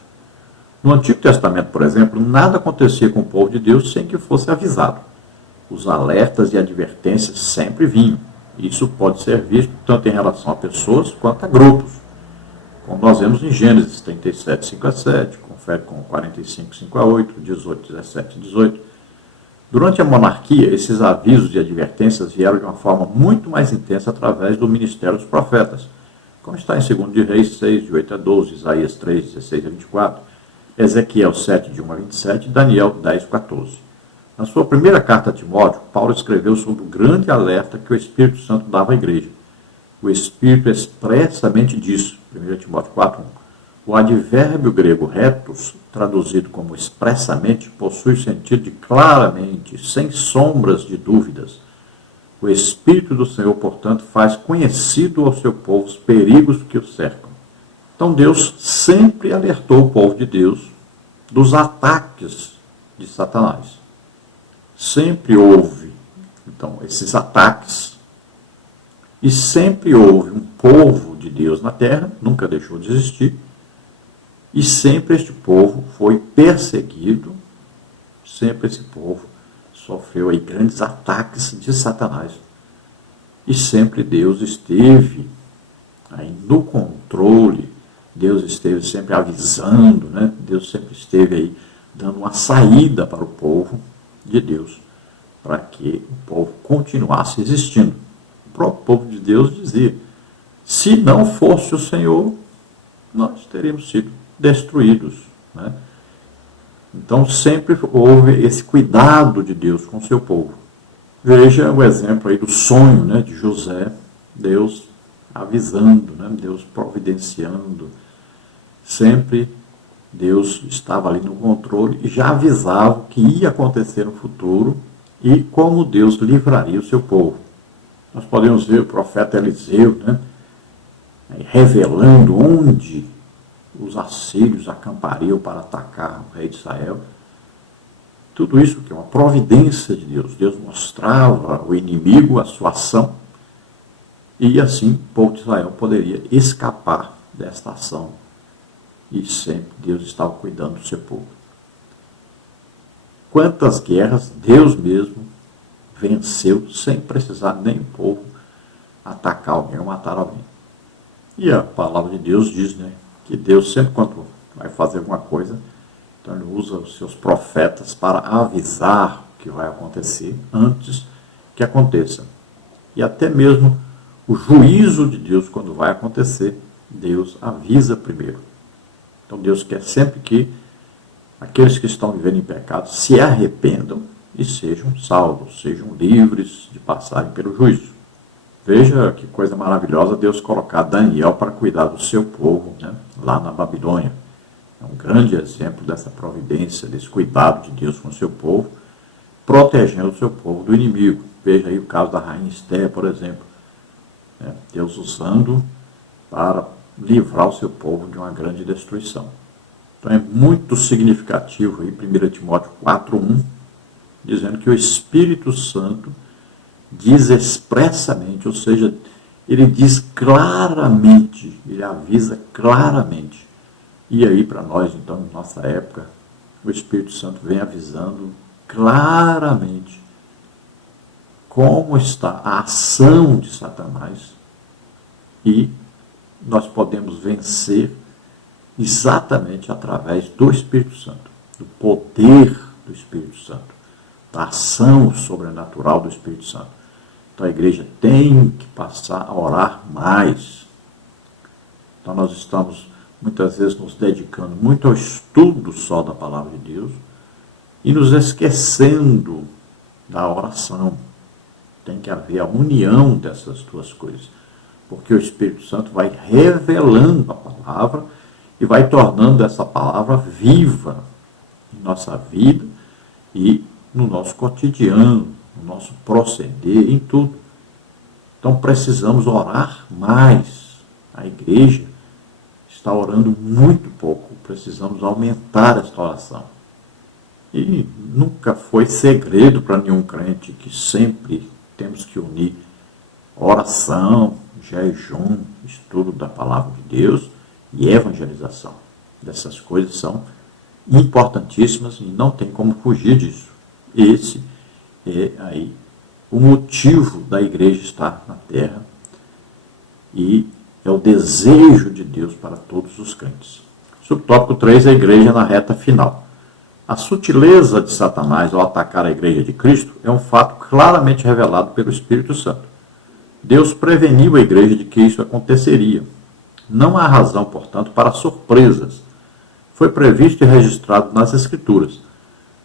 No Antigo Testamento, por exemplo, nada acontecia com o povo de Deus sem que fosse avisado. Os alertas e advertências sempre vinham. Isso pode ser visto tanto em relação a pessoas quanto a grupos. Como nós vemos em Gênesis 37, 5 a 7, confere com 45, 5 a 8, 18, 17 e 18. Durante a monarquia, esses avisos e advertências vieram de uma forma muito mais intensa através do ministério dos profetas, como está em 2 de Reis 6, de 8 a 12, Isaías 3, 16 a 24, Ezequiel 7, de 1 a 27 e Daniel 10, 14. Na sua primeira carta a Timóteo, Paulo escreveu sobre o grande alerta que o Espírito Santo dava à igreja. O Espírito expressamente disse, 1 Timóteo 4, 1, o advérbio grego retos, traduzido como expressamente, possui o sentido de claramente, sem sombras de dúvidas. O Espírito do Senhor, portanto, faz conhecido ao seu povo os perigos que o cercam. Então Deus sempre alertou o povo de Deus dos ataques de Satanás. Sempre houve, então, esses ataques. E sempre houve um povo de Deus na terra, nunca deixou de existir. E sempre este povo foi perseguido, sempre esse povo sofreu aí grandes ataques de Satanás. E sempre Deus esteve aí no controle, Deus esteve sempre avisando, né? Deus sempre esteve aí dando uma saída para o povo de Deus, para que o povo continuasse existindo. O próprio povo de Deus dizia, se não fosse o Senhor, nós teríamos sido destruídos, né? Então sempre houve esse cuidado de Deus com o seu povo. Veja o exemplo aí do sonho, né, de José, Deus avisando, né, Deus providenciando. Sempre Deus estava ali no controle e já avisava o que ia acontecer no futuro e como Deus livraria o seu povo. Nós podemos ver o profeta Eliseu, né, revelando onde os assírios acampariam para atacar o rei de Israel. Tudo isso que é uma providência de Deus. Deus mostrava ao inimigo a sua ação e assim o povo de Israel poderia escapar desta ação. E sempre Deus estava cuidando do seu povo. Quantas guerras Deus mesmo venceu sem precisar nem o povo atacar alguém ou matar alguém. E a palavra de Deus diz, né, que Deus sempre quando vai fazer alguma coisa, então ele usa os seus profetas para avisar o que vai acontecer antes que aconteça. E até mesmo o juízo de Deus, quando vai acontecer, Deus avisa primeiro. Então Deus quer sempre que aqueles que estão vivendo em pecado se arrependam e sejam salvos, sejam livres de passarem pelo juízo. Veja que coisa maravilhosa Deus colocar Daniel para cuidar do seu povo, né, lá na Babilônia. É um grande exemplo dessa providência, desse cuidado de Deus com o seu povo, protegendo o seu povo do inimigo. Veja aí o caso da rainha Esté, por exemplo. Deus usando para livrar o seu povo de uma grande destruição. Então é muito significativo aí 1 Timóteo 4:1, dizendo que o Espírito Santo diz expressamente, ou seja, ele diz claramente, ele avisa claramente. E aí para nós, então, em nossa época, o Espírito Santo vem avisando claramente como está a ação de Satanás e nós podemos vencer exatamente através do Espírito Santo, do poder do Espírito Santo, da ação sobrenatural do Espírito Santo. Então a igreja tem que passar a orar mais. Então nós estamos muitas vezes nos dedicando muito ao estudo só da palavra de Deus e nos esquecendo da oração. Tem que haver a união dessas duas coisas, porque o Espírito Santo vai revelando a palavra e vai tornando essa palavra viva em nossa vida e no nosso cotidiano, no nosso proceder, em tudo. Então precisamos orar mais. A igreja está orando muito pouco, precisamos aumentar esta oração. E nunca foi segredo para nenhum crente que sempre temos que unir oração, jejum, estudo da palavra de Deus e evangelização. Essas coisas são importantíssimas e não tem como fugir disso. Esse é aí o motivo da igreja estar na terra e é o desejo de Deus para todos os crentes. Subtópico 3, a igreja na reta final. A sutileza de Satanás ao atacar a igreja de Cristo é um fato claramente revelado pelo Espírito Santo. Deus preveniu a igreja de que isso aconteceria. Não há razão, portanto, para surpresas. Foi previsto e registrado nas Escrituras.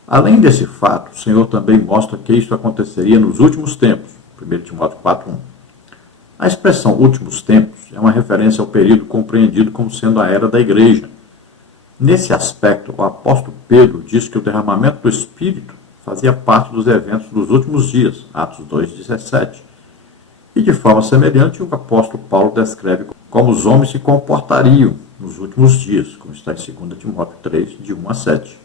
Além desse fato, o Senhor também mostra que isso aconteceria nos últimos tempos. 1 Timóteo 4:1. A expressão últimos tempos é uma referência ao período compreendido como sendo a era da igreja. Nesse aspecto, o apóstolo Pedro diz que o derramamento do Espírito fazia parte dos eventos dos últimos dias, Atos 2:17. E de forma semelhante, o apóstolo Paulo descreve como os homens se comportariam nos últimos dias, como está em 2 Timóteo 3, de 1 a 7.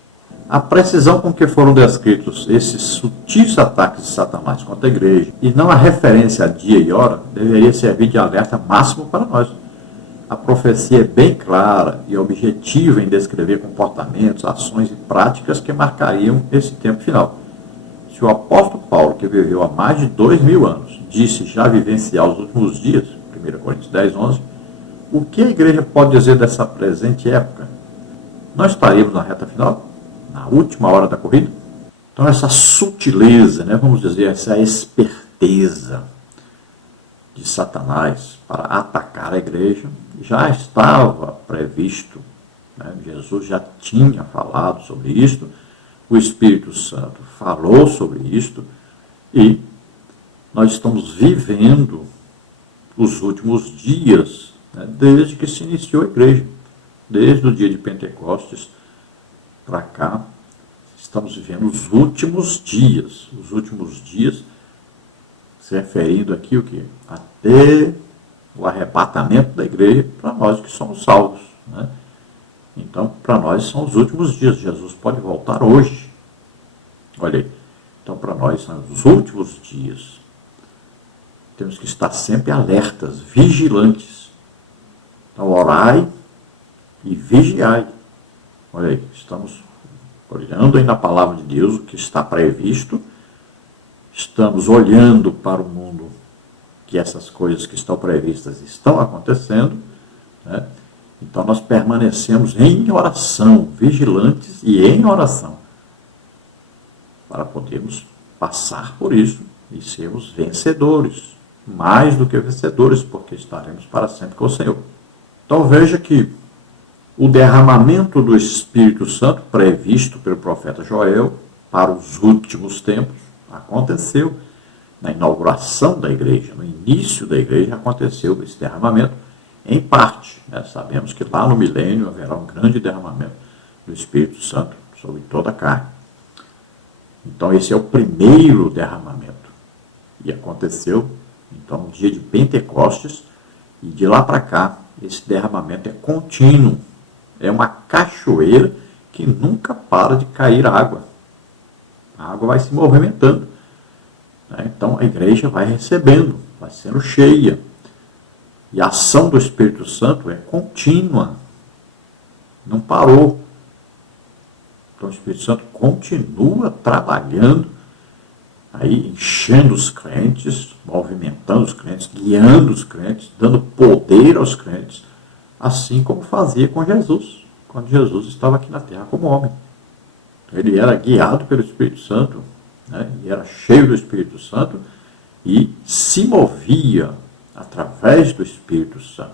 A precisão com que foram descritos esses sutis ataques de Satanás contra a igreja, e não a referência a dia e hora, deveria servir de alerta máximo para nós. A profecia é bem clara e objetiva em descrever comportamentos, ações e práticas que marcariam esse tempo final. Se o apóstolo Paulo, que viveu há mais de 2000 anos, disse já vivenciar os últimos dias, 1 Coríntios 10, 11, o que a igreja pode dizer dessa presente época? Nós estaríamos na reta final? Na última hora da corrida? Então essa sutileza, vamos dizer, essa esperteza de Satanás para atacar a igreja já estava previsto. Jesus já tinha falado sobre isto, o Espírito Santo falou sobre isto, e nós estamos vivendo os últimos dias, desde que se iniciou a igreja, desde o dia de Pentecostes para cá, estamos vivendo os últimos dias, se referindo aqui o quê? Até o arrebatamento da igreja para nós que somos salvos. Então, para nós são os últimos dias. Jesus pode voltar hoje. Olha aí. Então, para nós são os últimos dias. Temos que estar sempre alertas, vigilantes. Então, orai e vigiai. Olha aí, estamos olhando aí na palavra de Deus o que está previsto. Estamos olhando para o mundo que essas coisas que estão previstas estão acontecendo. Então nós permanecemos em oração, vigilantes e em oração, para podermos passar por isso e sermos vencedores, mais do que vencedores, porque estaremos para sempre com o Senhor. Então veja que o derramamento do Espírito Santo, previsto pelo profeta Joel para os últimos tempos, aconteceu na inauguração da igreja, no início da igreja aconteceu esse derramamento, em parte. Sabemos que lá no milênio haverá um grande derramamento do Espírito Santo sobre toda a carne. Então esse é o primeiro derramamento. E aconteceu, então, no dia de Pentecostes, e de lá para cá, esse derramamento é contínuo. É uma cachoeira que nunca para de cair água. A água vai se movimentando. Então a igreja vai recebendo, vai sendo cheia. E a ação do Espírito Santo é contínua. Não parou. Então o Espírito Santo continua trabalhando, aí enchendo os crentes, movimentando os crentes, guiando os crentes, dando poder aos crentes, assim como fazia com Jesus, quando Jesus estava aqui na terra como homem. Ele era guiado pelo Espírito Santo, e era cheio do Espírito Santo, e se movia através do Espírito Santo.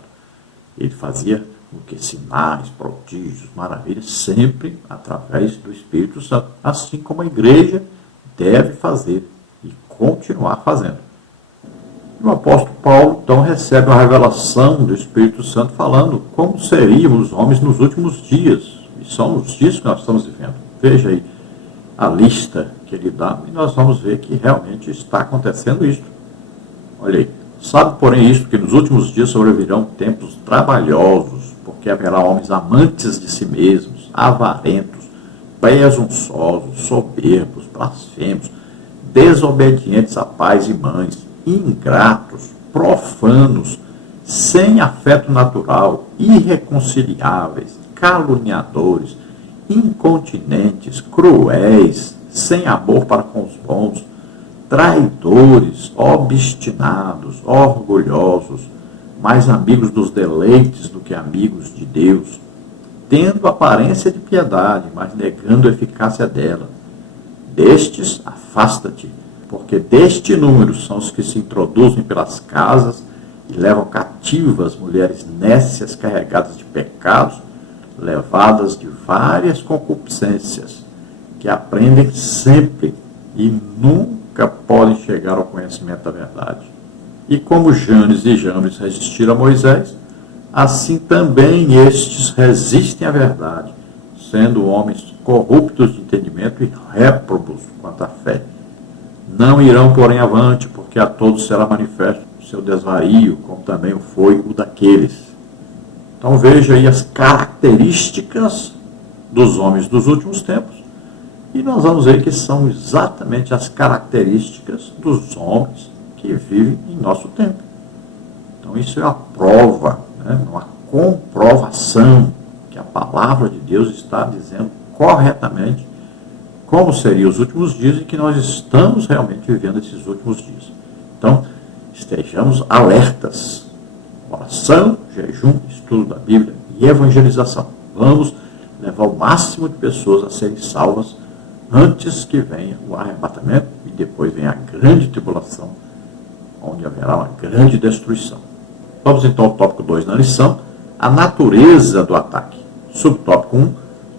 Ele fazia o que? Sinais, prodígios, maravilhas, sempre através do Espírito Santo, assim como a igreja deve fazer e continuar fazendo. E o apóstolo Paulo, então, recebe uma revelação do Espírito Santo falando como seriam os homens nos últimos dias. E são os dias que nós estamos vivendo. Veja aí a lista que ele dá e nós vamos ver que realmente está acontecendo isso. Olha aí. Sabe, porém, isto, que nos últimos dias sobrevirão tempos trabalhosos, porque haverá homens amantes de si mesmos, avarentos, presunçosos, soberbos, blasfemos, desobedientes a pais e mães, ingratos, profanos, sem afeto natural, irreconciliáveis, caluniadores, incontinentes, cruéis, sem amor para com os bons, traidores, obstinados, orgulhosos, mais amigos dos deleites do que amigos de Deus, tendo aparência de piedade, mas negando a eficácia dela. Destes, afasta-te, porque deste número são os que se introduzem pelas casas e levam cativas mulheres nécias carregadas de pecados, levadas de várias concupiscências, que aprendem sempre e nunca podem chegar ao conhecimento da verdade. E como Janes e Jambres resistiram a Moisés, assim também estes resistem à verdade, sendo homens corruptos de entendimento e réprobos quanto à fé. Não irão, porém, avante, porque a todos será manifesto, seu desvario, como também foi o daqueles. Então veja aí as características dos homens dos últimos tempos, e nós vamos ver que são exatamente as características dos homens que vivem em nosso tempo. Então isso é a prova, uma comprovação que a palavra de Deus está dizendo corretamente como seriam os últimos dias e que nós estamos realmente vivendo esses últimos dias. Então, estejamos alertas. Oração, jejum, estudo da Bíblia e evangelização. Vamos levar o máximo de pessoas a serem salvas antes que venha o arrebatamento e depois venha a grande tribulação, onde haverá uma grande destruição. Vamos então ao tópico 2 na lição, a natureza do ataque. Subtópico 1,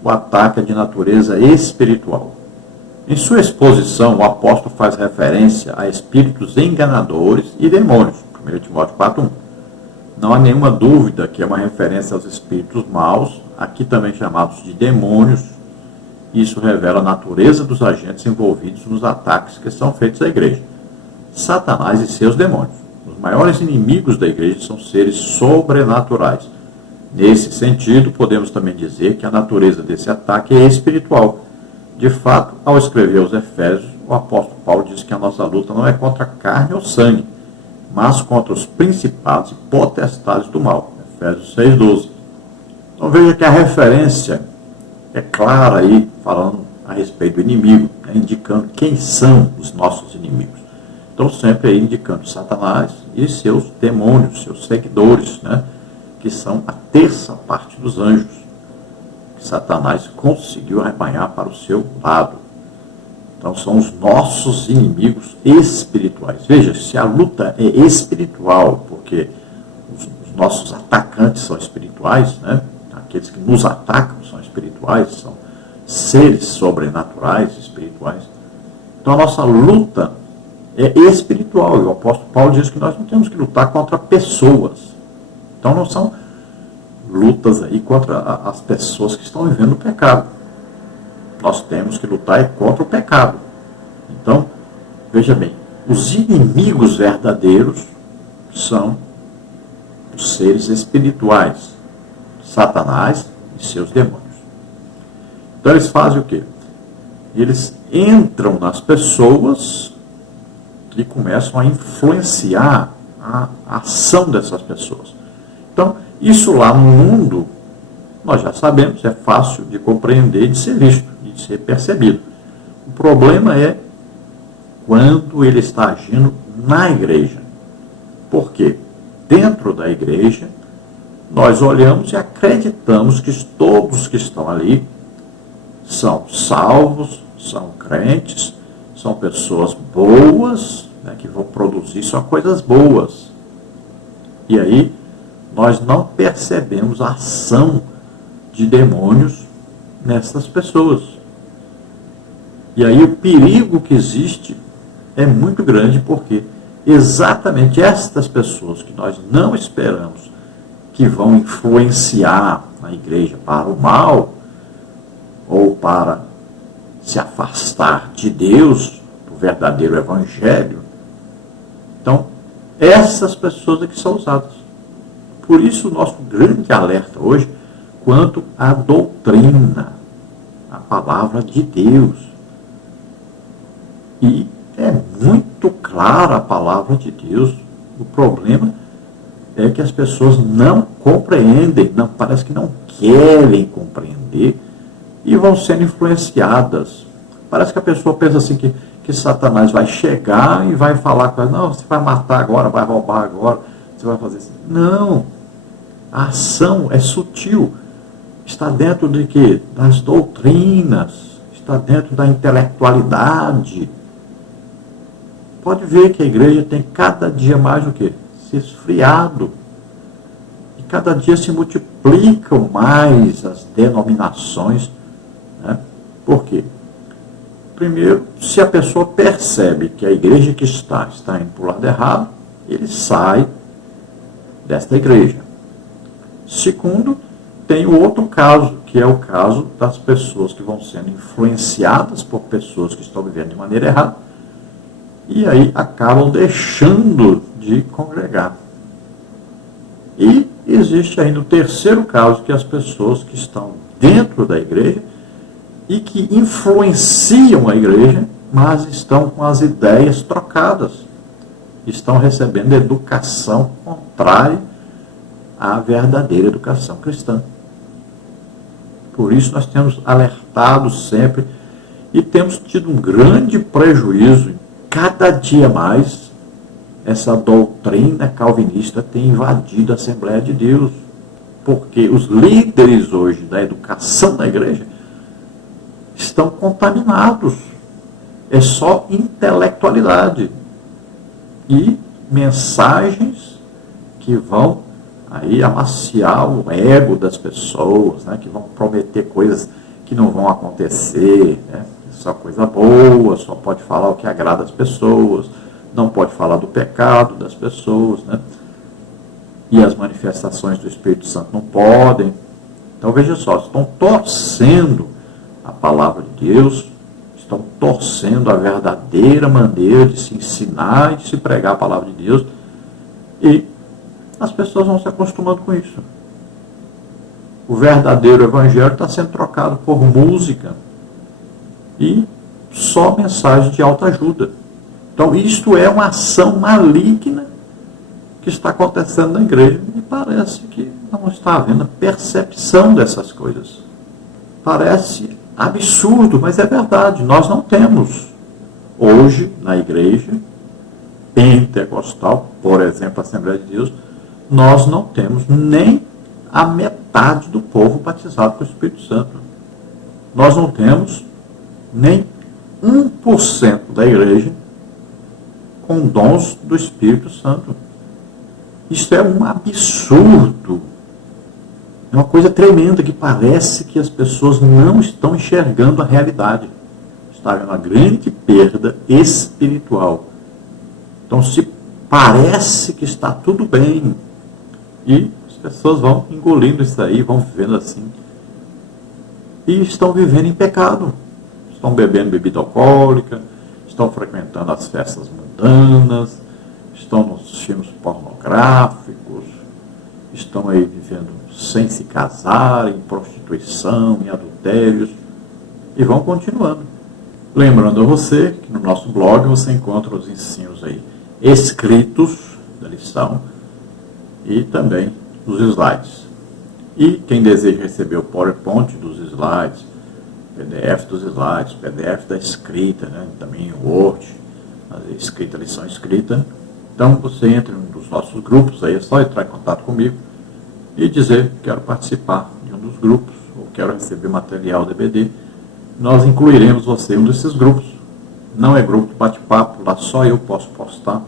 o ataque é de natureza espiritual. Em sua exposição, o apóstolo faz referência a espíritos enganadores e demônios. 1 Timóteo 4:1. Não há nenhuma dúvida que é uma referência aos espíritos maus, aqui também chamados de demônios. Isso revela a natureza dos agentes envolvidos nos ataques que são feitos à igreja. Satanás e seus demônios. Os maiores inimigos da igreja são seres sobrenaturais. Nesse sentido, podemos também dizer que a natureza desse ataque é espiritual. De fato, ao escrever aos Efésios, o apóstolo Paulo diz que a nossa luta não é contra carne ou sangue, mas contra os principados e potestades do mal. Efésios 6:12. Então veja que a referência é clara aí, falando a respeito do inimigo, indicando quem são os nossos inimigos. Então sempre aí indicando Satanás e seus demônios, seus seguidores, que são a terça parte dos anjos, que Satanás conseguiu arrebanhar para o seu lado. Então são os nossos inimigos espirituais. Veja, se a luta é espiritual, porque os nossos atacantes são espirituais, aqueles que nos atacam são espirituais, são seres sobrenaturais, espirituais. Então a nossa luta é espiritual. E o apóstolo Paulo diz que nós não temos que lutar contra pessoas. Então não são lutas aí contra as pessoas que estão vivendo o pecado. Nós temos que lutar contra o pecado. Então, veja bem, os inimigos verdadeiros são os seres espirituais, Satanás e seus demônios. Então eles fazem o quê? Eles entram nas pessoas e começam a influenciar a ação dessas pessoas. Então, isso lá no mundo, nós já sabemos, é fácil de compreender, de ser visto, de ser percebido. O problema é quando ele está agindo na igreja. Porque dentro da igreja, nós olhamos e acreditamos que todos que estão ali são salvos, são crentes, são pessoas boas, que vão produzir só coisas boas. E aí, nós não percebemos a ação de demônios nessas pessoas. E aí o perigo que existe é muito grande, porque exatamente estas pessoas que nós não esperamos que vão influenciar a igreja para o mal, ou para se afastar de Deus, do verdadeiro evangelho, então essas pessoas é que são usadas. Por isso, o nosso grande alerta hoje quanto à doutrina, a palavra de Deus. E é muito clara a palavra de Deus. O problema é que as pessoas não compreendem, parece que não querem compreender e vão sendo influenciadas. Parece que a pessoa pensa assim que Satanás vai chegar e vai falar com ela, não, você vai matar agora, vai roubar agora, você vai fazer assim. Não, a ação é sutil, está dentro de quê? Das doutrinas, está dentro da intelectualidade. Pode ver que a igreja tem cada dia mais o quê? Se esfriado. E cada dia se multiplicam mais as denominações. Por quê? Primeiro, se a pessoa percebe que a igreja que está indo para o lado errado, ele sai desta igreja. Segundo, tem o outro caso, que é o caso das pessoas que vão sendo influenciadas por pessoas que estão vivendo de maneira errada, e aí acabam deixando de congregar. E existe ainda o terceiro caso, que as pessoas que estão dentro da igreja e que influenciam a igreja, mas estão com as ideias trocadas, estão recebendo educação contrária à verdadeira educação cristã. Por isso nós temos alertado sempre e temos tido um grande prejuízo. Cada dia mais essa doutrina calvinista tem invadido a Assembleia de Deus, porque os líderes hoje da educação da igreja estão contaminados. É só intelectualidade e mensagens que vão aí amaciar o ego das pessoas, né, que vão prometer coisas que não vão acontecer, né, só coisa boa, só pode falar o que agrada as pessoas, não pode falar do pecado das pessoas, né, e as manifestações do Espírito Santo não podem. Então veja só, estão torcendo a palavra de Deus, estão torcendo a verdadeira maneira de se ensinar e de se pregar a palavra de Deus, e as pessoas vão se acostumando com isso. O verdadeiro evangelho está sendo trocado por música e só mensagem de autoajuda. Então isto é uma ação maligna que está acontecendo na igreja, e parece que não está havendo percepção dessas coisas. Parece absurdo, mas é verdade. Nós não temos hoje na igreja pentecostal, por exemplo, a Assembleia de Deus, nós não temos nem a metade do povo batizado com o Espírito Santo. Nós não temos nem 1% da igreja com dons do Espírito Santo. Isso é um absurdo. É uma coisa tremenda, que parece que as pessoas não estão enxergando a realidade. Está havendo uma grande perda espiritual. Então, se parece que está tudo bem, e as pessoas vão engolindo isso aí, vão vivendo assim, e estão vivendo em pecado. Estão bebendo bebida alcoólica, estão frequentando as festas mundanas, estão nos filmes pornográficos, estão aí vivendo sem se casar, em prostituição, em adultérios, e vão continuando. Lembrando a você que no nosso blog você encontra os ensinos aí escritos da lição e também os slides. E quem deseja receber o PowerPoint dos slides, PDF dos slides, PDF da escrita, né, também o Word, a escrita, a lição escrita. Então você entra em um dos nossos grupos, aí é só entrar em contato comigo e dizer que quero participar de um dos grupos, ou quero receber material DVD. Nós incluiremos você em um desses grupos. Não é grupo de bate-papo, lá só eu posso postar.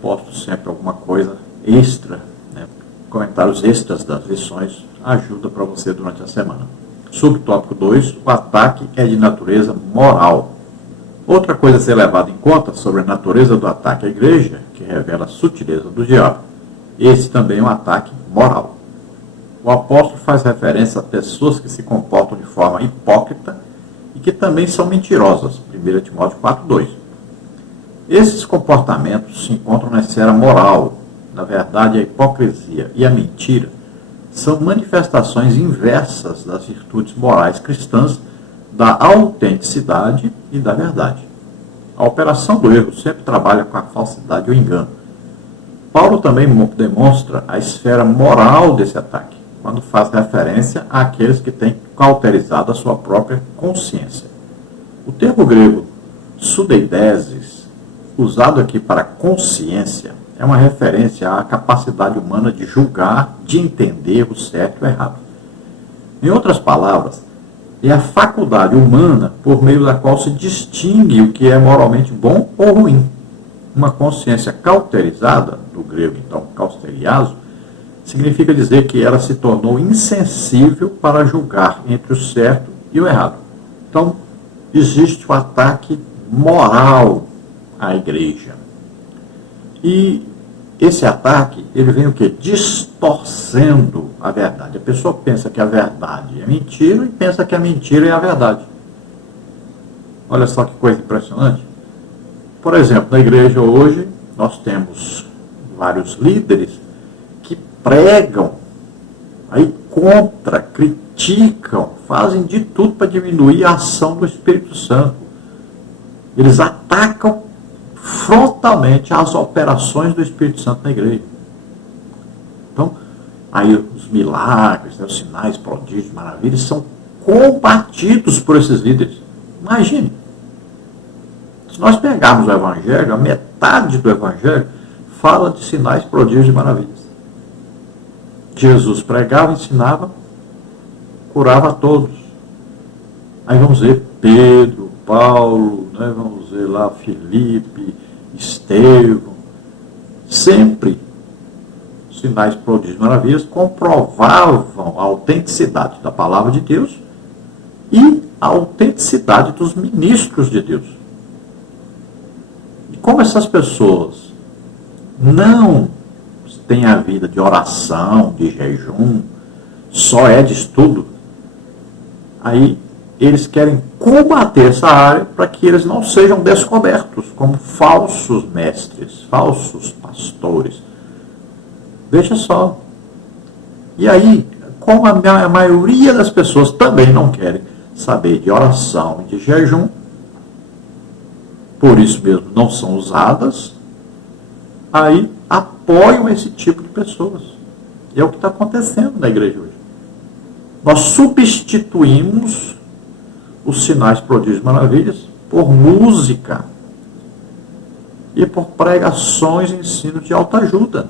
Posto sempre alguma coisa extra, né? Comentários extras das lições, ajuda para você durante a semana. Subtópico 2, o ataque é de natureza moral. Outra coisa a ser levada em conta sobre a natureza do ataque à igreja, que revela a sutileza do diabo. Esse também é um ataque moral. O apóstolo faz referência a pessoas que se comportam de forma hipócrita e que também são mentirosas. 1 Timóteo 4:2. Esses comportamentos se encontram na esfera moral. Na verdade, a hipocrisia e a mentira são manifestações inversas das virtudes morais cristãs, da autenticidade e da verdade. A operação do erro sempre trabalha com a falsidade e o engano. Paulo também demonstra a esfera moral desse ataque, quando faz referência àqueles que têm cauterizado a sua própria consciência. O termo grego sudeideses, usado aqui para consciência, é uma referência à capacidade humana de julgar, de entender o certo e o errado. Em outras palavras, é a faculdade humana por meio da qual se distingue o que é moralmente bom ou ruim. Uma consciência cauterizada, do grego então causteriazo, significa dizer que ela se tornou insensível para julgar entre o certo e o errado. Então, existe o ataque moral à igreja. E esse ataque, ele vem o quê? Distorcendo a verdade. A pessoa pensa que a verdade é mentira e pensa que a mentira é a verdade. Olha só que coisa impressionante. Por exemplo, na igreja hoje, nós temos vários líderes que pregam aí contra, criticam, fazem de tudo para diminuir a ação do Espírito Santo. Eles atacam frontalmente as operações do Espírito Santo na igreja. Então, aí os milagres, os sinais, prodígios, maravilhas são combatidos por esses líderes. Imagine, se nós pegarmos o Evangelho, a metade do Evangelho fala de sinais, prodígios e maravilhas. Jesus pregava, ensinava, curava a todos. Aí vamos ver Pedro, Paulo, né? Vamos ver lá Filipe, Estevão. Sempre sinais, prodígios e maravilhas comprovavam a autenticidade da palavra de Deus e a autenticidade dos ministros de Deus. E como essas pessoas não têm a vida de oração, de jejum, só é de estudo, aí eles querem combater essa área para que eles não sejam descobertos como falsos mestres, falsos pastores. Veja só. E aí, como a maioria das pessoas também não querem saber de oração e de jejum, por isso mesmo não são usadas, aí apoiam esse tipo de pessoas. E é o que está acontecendo na igreja hoje. Nós substituímos os sinais, prodígios e maravilhas por música e por pregações e ensinos de autoajuda.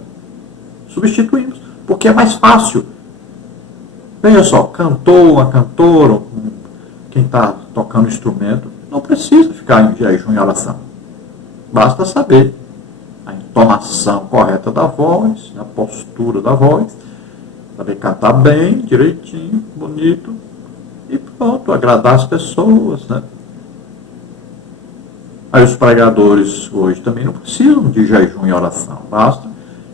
Substituímos, porque é mais fácil. Veja só, cantor, uma cantora, quem está tocando instrumento, não precisa ficar em jejum e oração. Basta saber a entonação correta da voz, a postura da voz, saber cantar bem, direitinho, bonito, e pronto, agradar as pessoas, né? Aí os pregadores hoje também não precisam de jejum e oração, basta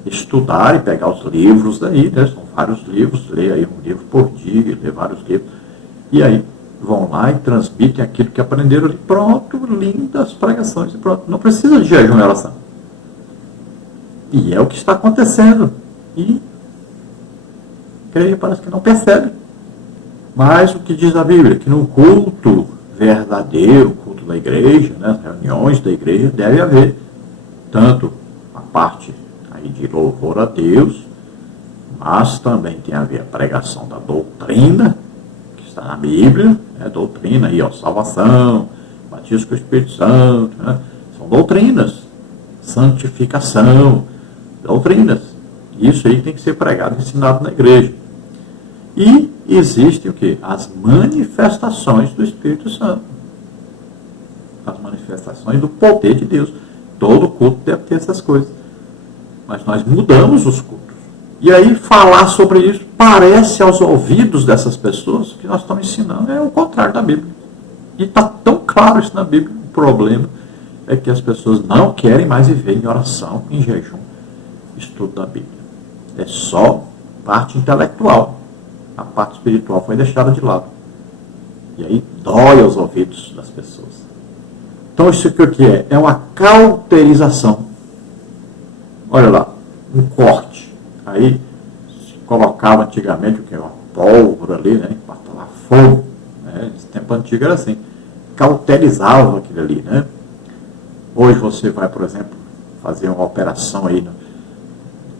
estudar e pegar os livros daí, né? São vários livros, lê aí um livro por dia, lê vários livros, e aí vão lá e transmitem aquilo que aprenderam ali, pronto, lindas pregações, e pronto, não precisa de jejum e oração. E é o que está acontecendo, e creio, parece que não percebe. Mas o que diz a Bíblia? Que no culto verdadeiro, culto da igreja, né, as reuniões da igreja, deve haver tanto a parte aí de louvor a Deus, mas também tem a ver a pregação da doutrina, que está na Bíblia, né, doutrina aí, ó, salvação, batismo com o Espírito Santo, né, são doutrinas, santificação, doutrinas. Isso aí tem que ser pregado e ensinado na igreja. E existe o quê? As manifestações do Espírito Santo. As manifestações do poder de Deus. Todo culto deve ter essas coisas. Mas nós mudamos os cultos. E aí falar sobre isso parece aos ouvidos dessas pessoas que nós estamos ensinando é o contrário da Bíblia. E está tão claro isso na Bíblia. O problema é que as pessoas não querem mais viver em oração, em jejum, estudo da Bíblia. É só parte intelectual. A parte espiritual foi deixada de lado. E aí dói aos ouvidos das pessoas. Então isso aqui o que é? É uma cauterização. Olha lá, um corte. Aí se colocava antigamente o que? Uma pólvora ali, né? Botava fogo. Né? Nesse tempo antigo era assim. Cauterizava aquilo ali, né? Hoje você vai, por exemplo, fazer uma operação aí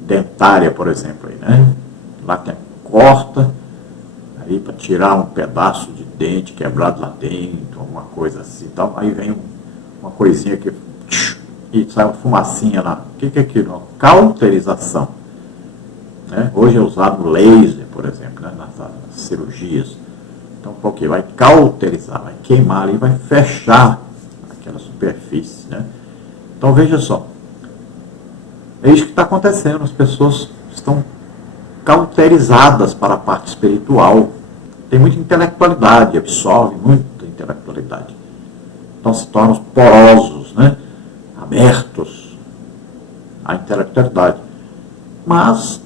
dentária, por exemplo, aí, né? Lá tem corta aí para tirar um pedaço de dente quebrado lá dentro, alguma coisa assim, tal. Aí vem uma coisinha que e sai uma fumacinha lá. O que é aquilo? Uma cauterização, né? Hoje é usado laser, por exemplo, né? nas cirurgias. Então, porque vai cauterizar, vai queimar ali, vai fechar aquela superfície, né? Então veja só, é isso que está acontecendo. As pessoas estão cauterizadas para a parte espiritual. Tem muita intelectualidade, absorve muita intelectualidade. Então se tornam porosos, né? Abertos à intelectualidade. Mas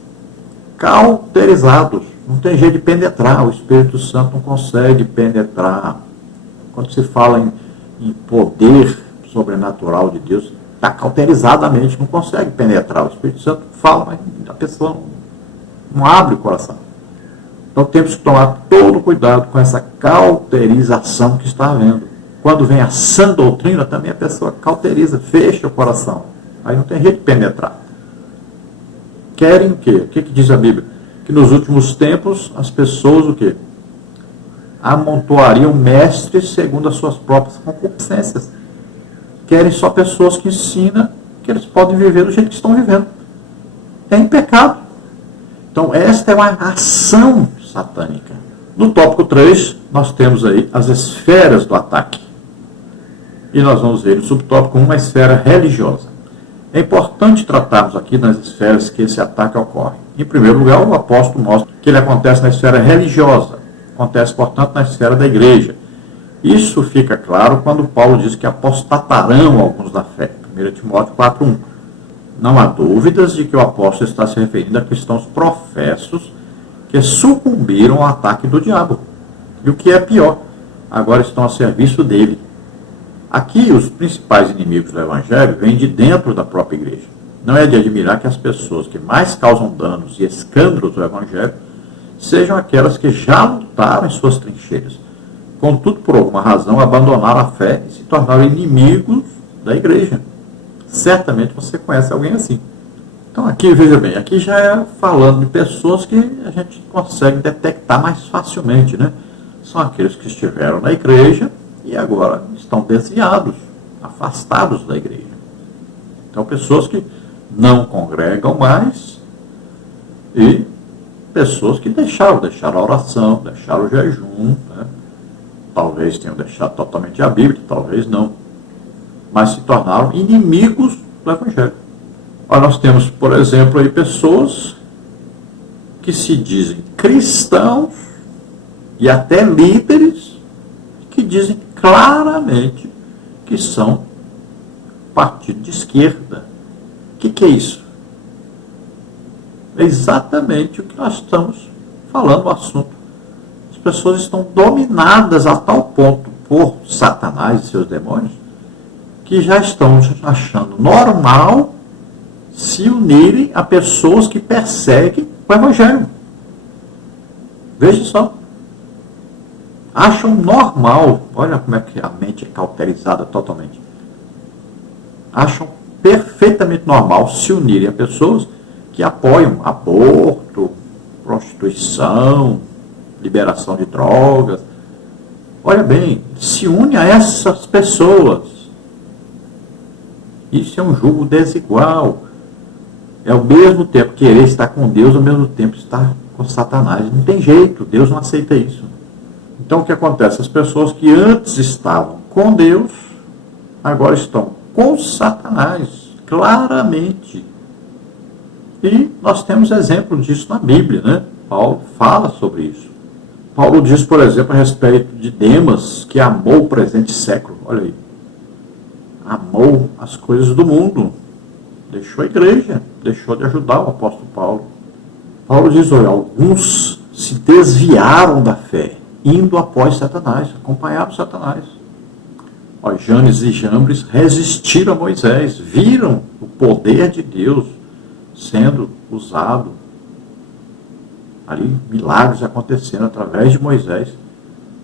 cauterizados. Não tem jeito de penetrar. O Espírito Santo não consegue penetrar. Quando se fala em poder sobrenatural de Deus, está cauterizada a mente, não consegue penetrar. O Espírito Santo fala, mas a pessoa não abre o coração. Então temos que tomar todo cuidado com essa cauterização que está havendo. Quando vem a sã doutrina, também a pessoa cauteriza, fecha o coração. Aí não tem jeito de penetrar. Querem o quê? O que diz a Bíblia? Que nos últimos tempos as pessoas o quê? Amontoariam mestres segundo as suas próprias concupiscências. Querem só pessoas que ensinam que eles podem viver do jeito que estão vivendo. É em pecado. Então esta é uma ação satânica. No tópico 3, nós temos aí as esferas do ataque. E nós vamos ver no subtópico 1, a esfera religiosa. É importante tratarmos aqui nas esferas que esse ataque ocorre. Em primeiro lugar, o apóstolo mostra que ele acontece na esfera religiosa. Acontece, portanto, na esfera da igreja. Isso fica claro quando Paulo diz que apostatarão alguns da fé. 1 Timóteo 4:1. Não há dúvidas de que o apóstolo está se referindo a cristãos professos que sucumbiram ao ataque do diabo. E o que é pior, agora estão a serviço dele. Aqui, os principais inimigos do Evangelho vêm de dentro da própria igreja. Não é de admirar que as pessoas que mais causam danos e escândalos do Evangelho sejam aquelas que já lutaram em suas trincheiras. Contudo, por alguma razão, abandonaram a fé e se tornaram inimigos da igreja. Certamente você conhece alguém assim. Então aqui, veja bem, aqui já é falando de pessoas que a gente consegue detectar mais facilmente, né? São aqueles que estiveram na igreja e agora estão desviados, afastados da igreja. Então, pessoas que não congregam mais e pessoas que deixaram a oração, deixaram o jejum, né? Talvez tenham deixado totalmente a Bíblia, talvez não, mas se tornaram inimigos do Evangelho. Olha, nós temos, por exemplo, aí pessoas que se dizem cristãos e até líderes que dizem claramente que são partido de esquerda. O que é isso? É exatamente o que nós estamos falando no assunto. As pessoas estão dominadas a tal ponto por Satanás e seus demônios que já estão achando normal se unirem a pessoas que perseguem o Evangelho. Veja só. Acham normal, olha como é que a mente é cauterizada totalmente. Acham perfeitamente normal se unirem a pessoas que apoiam aborto, prostituição, liberação de drogas. Olha bem, se une a essas pessoas. Isso é um julgo desigual. É ao mesmo tempo querer estar com Deus, ao mesmo tempo estar com Satanás. Não tem jeito, Deus não aceita isso. Então o que acontece? As pessoas que antes estavam com Deus, agora estão com Satanás, claramente. E nós temos exemplo disso na Bíblia, né? Paulo fala sobre isso. Paulo diz, por exemplo, a respeito de Demas, que amou o presente século. Olha aí. Amou as coisas do mundo. Deixou a igreja, deixou de ajudar o apóstolo Paulo. Paulo diz, olha, alguns se desviaram da fé, indo após Satanás, acompanharam Satanás. Olha, Janes e Jambres resistiram a Moisés, viram o poder de Deus sendo usado. Ali, milagres acontecendo através de Moisés.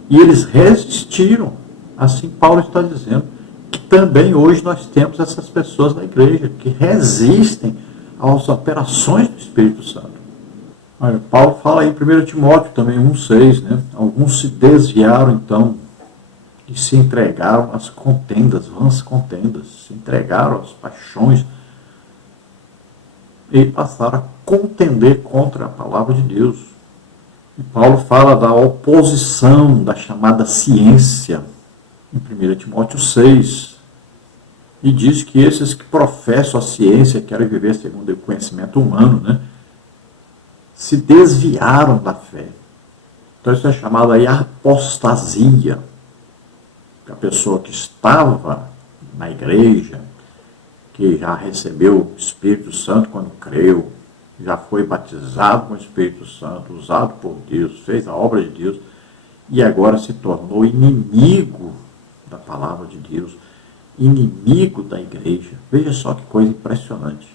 E eles resistiram. Assim Paulo está dizendo que também hoje nós temos essas pessoas na igreja que resistem às operações do Espírito Santo. Olha, Paulo fala aí em 1 Timóteo também 1,6, né? Alguns se desviaram então e se entregaram às contendas, vãs contendas, se entregaram às paixões e passaram a contender contra a palavra de Deus. E Paulo fala da oposição da chamada ciência, em 1 Timóteo 6, e diz que esses que professam a ciência, querem viver segundo o conhecimento humano, né, se desviaram da fé. Então isso é chamado aí apostasia. A pessoa que estava na igreja, que já recebeu o Espírito Santo quando creu, já foi batizado com o Espírito Santo, usado por Deus, fez a obra de Deus, e agora se tornou inimigo da palavra de Deus, inimigo da igreja. Veja só que coisa impressionante.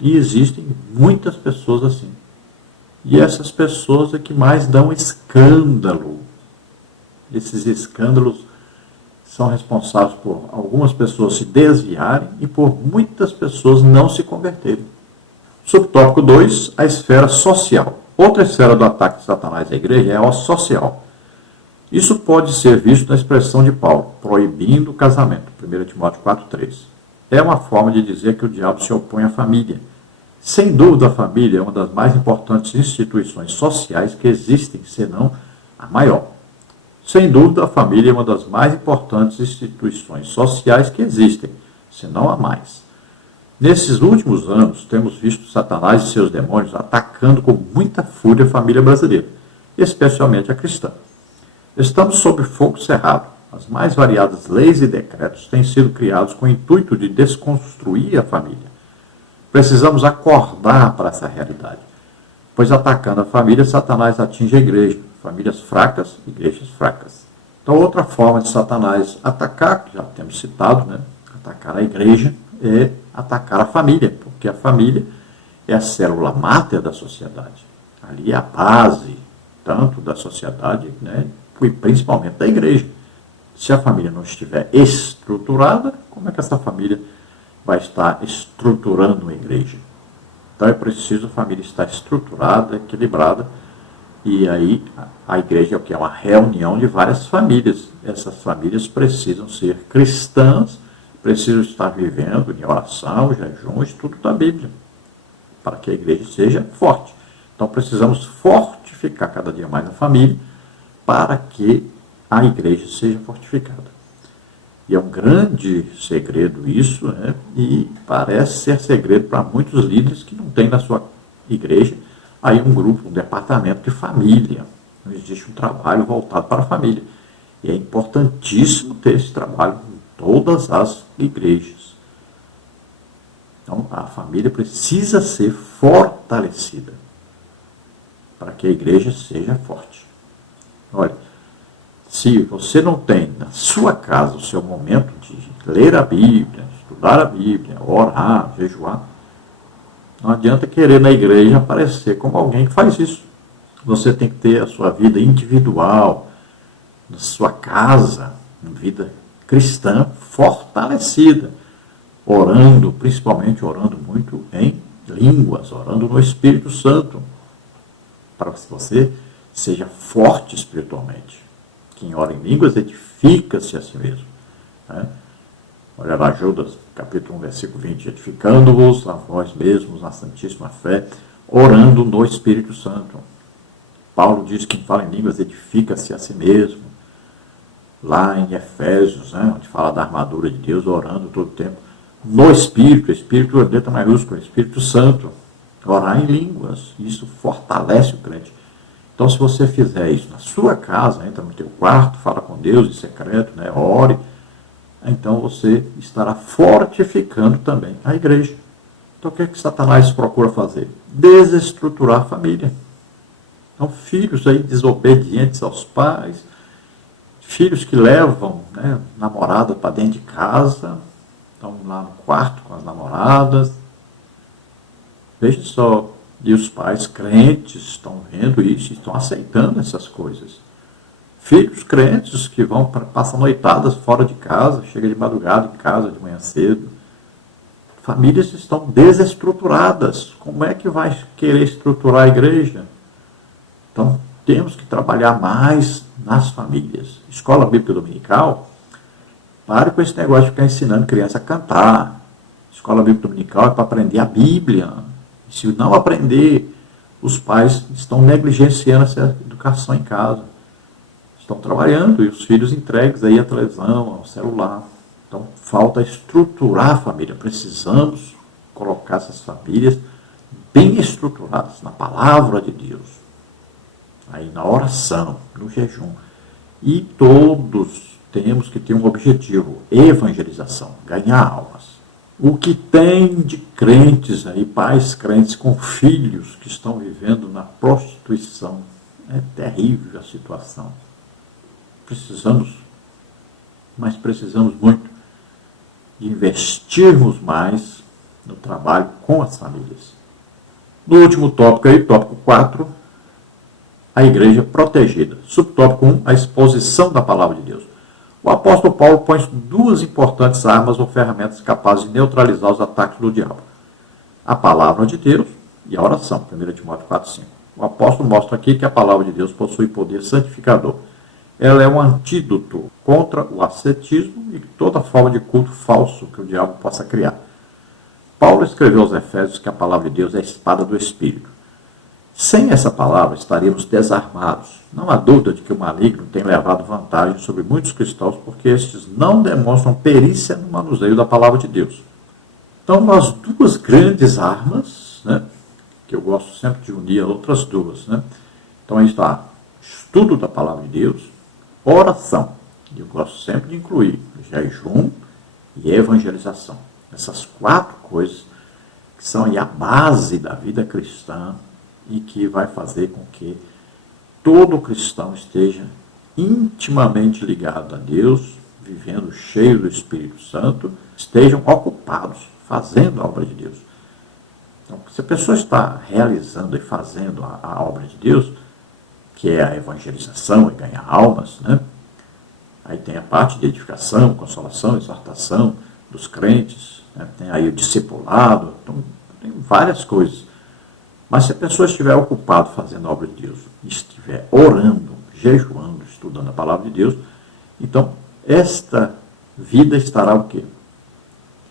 E existem muitas pessoas assim. E essas pessoas é que mais dão escândalo. Esses escândalos são responsáveis por algumas pessoas se desviarem e por muitas pessoas não se converterem. Subtópico 2, a esfera social. Outra esfera do ataque de Satanás à igreja é a social. Isso pode ser visto na expressão de Paulo, proibindo o casamento, 1 Timóteo 4,3. É uma forma de dizer que o diabo se opõe à família. Sem dúvida, a família é uma das mais importantes instituições sociais que existem, senão a maior. Sem dúvida, a família é uma das mais importantes instituições sociais que existem, senão a mais. Nesses últimos anos, temos visto Satanás e seus demônios atacando com muita fúria a família brasileira, especialmente a cristã. Estamos sob fogo cerrado. As mais variadas leis e decretos têm sido criados com o intuito de desconstruir a família. Precisamos acordar para essa realidade, pois atacando a família, Satanás atinge a igreja. Famílias fracas, igrejas fracas. Então, outra forma de Satanás atacar, que já temos citado, né? Atacar a igreja, é atacar a família, porque a família é a célula máter da sociedade. Ali é a base, tanto da sociedade, né? E principalmente da igreja. Se a família não estiver estruturada, como é que essa família vai estar estruturando a igreja? Então é preciso a família estar estruturada, equilibrada, e aí a igreja é o que? É uma reunião de várias famílias. Essas famílias precisam ser cristãs, precisam estar vivendo em oração, jejum, estudo da Bíblia, para que a igreja seja forte. Então precisamos fortificar cada dia mais a família, para que a igreja seja fortificada. E é um grande segredo isso, né? E parece ser segredo para muitos líderes que não têm na sua igreja aí um grupo, um departamento de família. Não existe um trabalho voltado para a família. E é importantíssimo ter esse trabalho em todas as igrejas. Então, a família precisa ser fortalecida para que a igreja seja forte. Olha, se você não tem na sua casa o seu momento de ler a Bíblia, estudar a Bíblia, orar, jejuar, não adianta querer na igreja aparecer como alguém que faz isso. Você tem que ter a sua vida individual, na sua casa, uma vida cristã fortalecida, orando, principalmente orando muito em línguas, orando no Espírito Santo, para que você seja forte espiritualmente. Quem ora em línguas edifica-se a si mesmo. Né? Olha lá, Judas, capítulo 1, versículo 20. Edificando-vos a vós mesmos na santíssima fé, orando no Espírito Santo. Paulo diz que quem fala em línguas edifica-se a si mesmo. Lá em Efésios, né, onde fala da armadura de Deus, orando todo o tempo. No Espírito, Espírito, letra maiúscula, Espírito Santo. Orar em línguas. Isso fortalece o crente. Então, se você fizer isso na sua casa, entra no teu quarto, fala com Deus em secreto, né, ore, então você estará fortificando também a igreja. Então, o que é que Satanás procura fazer? Desestruturar a família. Então, filhos aí desobedientes aos pais, filhos que levam, né, namorada para dentro de casa, estão lá no quarto com as namoradas. Veja só. E os pais crentes estão vendo isso e estão aceitando essas coisas. Filhos crentes que passam noitadas fora de casa, chega de madrugada em casa, de manhã cedo. Famílias estão desestruturadas. Como é que vai querer estruturar a igreja? Então, temos que trabalhar mais nas famílias. Escola Bíblica Dominical, pare com esse negócio de ficar ensinando criança a cantar. Escola Bíblica Dominical é para aprender a Bíblia. Se não aprender, os pais estão negligenciando essa educação em casa. Estão trabalhando e os filhos entregues aí à televisão, ao celular. Então, falta estruturar a família. Precisamos colocar essas famílias bem estruturadas na palavra de Deus. Aí na oração, no jejum. E todos temos que ter um objetivo, evangelização, ganhar almas. O que tem de crentes aí, pais crentes com filhos que estão vivendo na prostituição, é terrível a situação. Precisamos muito de investirmos mais no trabalho com as famílias. No último tópico aí, tópico 4, a igreja protegida. Subtópico 1, a exposição da palavra de Deus. O apóstolo Paulo põe duas importantes armas ou ferramentas capazes de neutralizar os ataques do diabo. A palavra de Deus e a oração, 1 Timóteo 4,5. O apóstolo mostra aqui que a palavra de Deus possui poder santificador. Ela é um antídoto contra o ascetismo e toda forma de culto falso que o diabo possa criar. Paulo escreveu aos Efésios que a palavra de Deus é a espada do Espírito. Sem essa palavra, estaríamos desarmados. Não há dúvida de que o maligno tem levado vantagem sobre muitos cristãos porque estes não demonstram perícia no manuseio da palavra de Deus. Então, as duas grandes armas, né, que eu gosto sempre de unir a outras duas. Né? Então, aí está estudo da palavra de Deus, oração. Eu gosto sempre de incluir jejum e evangelização. Essas 4 coisas que são aí a base da vida cristã e que vai fazer com que todo cristão esteja intimamente ligado a Deus, vivendo cheio do Espírito Santo, estejam ocupados fazendo a obra de Deus. Então, se a pessoa está realizando e fazendo a obra de Deus, que é a evangelização e ganhar almas, né? Aí tem a parte de edificação, consolação, exortação dos crentes, né? Tem aí o discipulado, então tem várias coisas. Mas se a pessoa estiver ocupada fazendo a obra de Deus, estiver orando, jejuando, estudando a palavra de Deus, então esta vida estará o quê?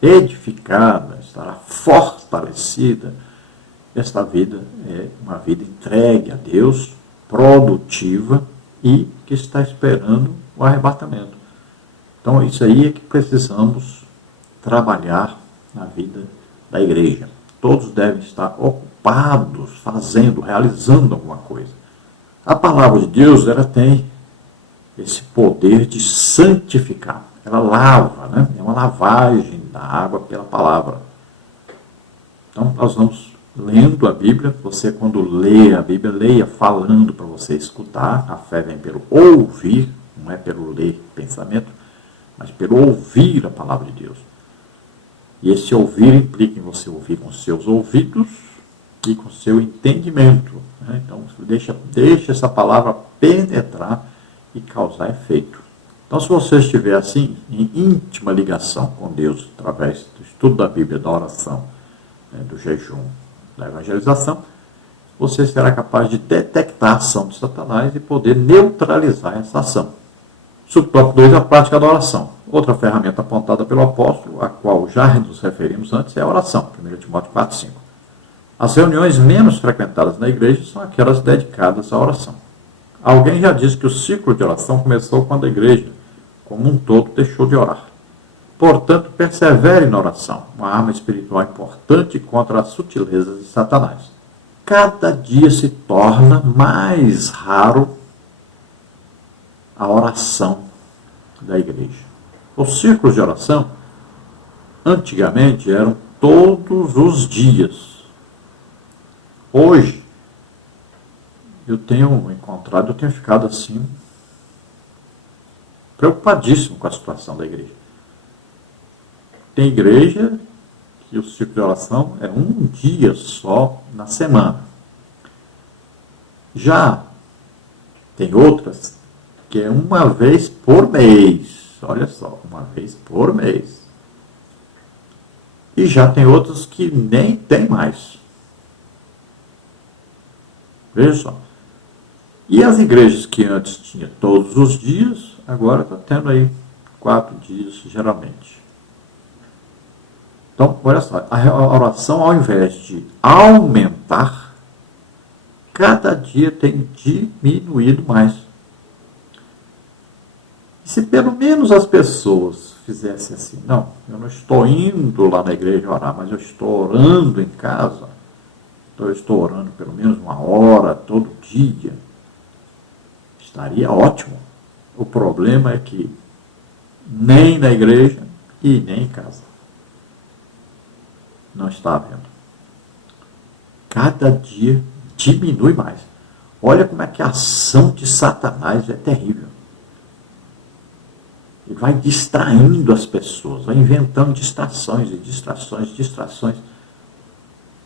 Edificada, estará fortalecida. Esta vida é uma vida entregue a Deus, produtiva e que está esperando o arrebatamento. Então, isso aí é que precisamos trabalhar na vida da igreja. Todos devem estar ocupados, fazendo, realizando alguma coisa. A palavra de Deus, ela tem esse poder de santificar. Ela lava, né? É uma lavagem da água pela palavra. Então, nós vamos lendo a Bíblia. Você, quando lê a Bíblia, leia falando para você escutar. A fé vem pelo ouvir, não é pelo ler pensamento, mas pelo ouvir a palavra de Deus. E esse ouvir implica em você ouvir com seus ouvidos e com seu entendimento. Né? Então, deixa essa palavra penetrar e causar efeito. Então, se você estiver assim, em íntima ligação com Deus, através do estudo da Bíblia, da oração, né, do jejum, da evangelização, você será capaz de detectar a ação de Satanás e poder neutralizar essa ação. Subtópico 2, a prática da oração. Outra ferramenta apontada pelo apóstolo, a qual já nos referimos antes, é a oração, 1 Timóteo 4,5. As reuniões menos frequentadas na igreja são aquelas dedicadas à oração. Alguém já disse que o ciclo de oração começou quando a igreja, como um todo, deixou de orar. Portanto, persevere na oração, uma arma espiritual importante contra as sutilezas de Satanás. Cada dia se torna mais raro a oração da igreja. Os círculos de oração, antigamente, eram todos os dias. Hoje, eu tenho ficado assim, preocupadíssimo com a situação da igreja. Tem igreja que o ciclo de oração é um dia só na semana. Já tem outras que é uma vez por mês. Olha só, uma vez por mês. E já tem outras que nem tem mais. Veja só. E as igrejas que antes tinham todos os dias, agora está tendo aí 4 dias, geralmente. Então, olha só, a oração, ao invés de aumentar, cada dia tem diminuído mais. E se pelo menos as pessoas fizessem assim, não, eu não estou indo lá na igreja orar, mas eu estou orando em casa, então eu estou orando pelo menos 1 hora todo dia, estaria ótimo. O problema é que nem na igreja e nem em casa não está havendo. Cada dia diminui mais. Olha como é que a ação de Satanás é terrível. Ele vai distraindo as pessoas, vai inventando distrações e distrações, distrações.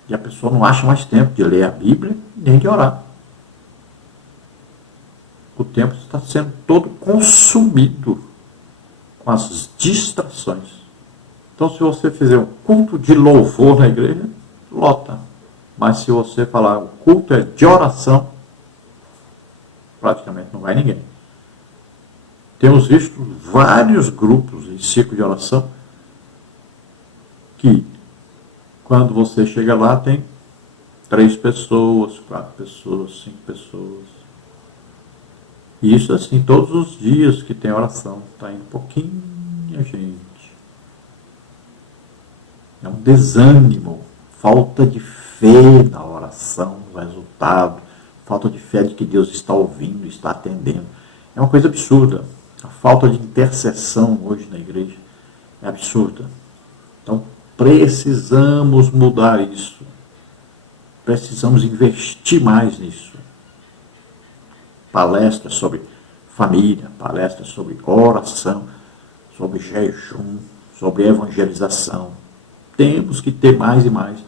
E a pessoa não acha mais tempo de ler a Bíblia nem de orar. O tempo está sendo todo consumido com as distrações. Então, se você fizer um culto de louvor na igreja, lota. Mas se você falar o culto é de oração, praticamente não vai ninguém. Temos visto vários grupos em ciclo de oração que, quando você chega lá, tem 3 pessoas, 4 pessoas, 5 pessoas. E isso assim, todos os dias que tem oração, está indo pouquinha gente. É um desânimo, falta de fé na oração, no resultado, falta de fé de que Deus está ouvindo, está atendendo. É uma coisa absurda. A falta de intercessão hoje na igreja é absurda. Então, precisamos mudar isso. Precisamos investir mais nisso. Palestras sobre família, palestras sobre oração, sobre jejum, sobre evangelização. Temos que ter mais e mais.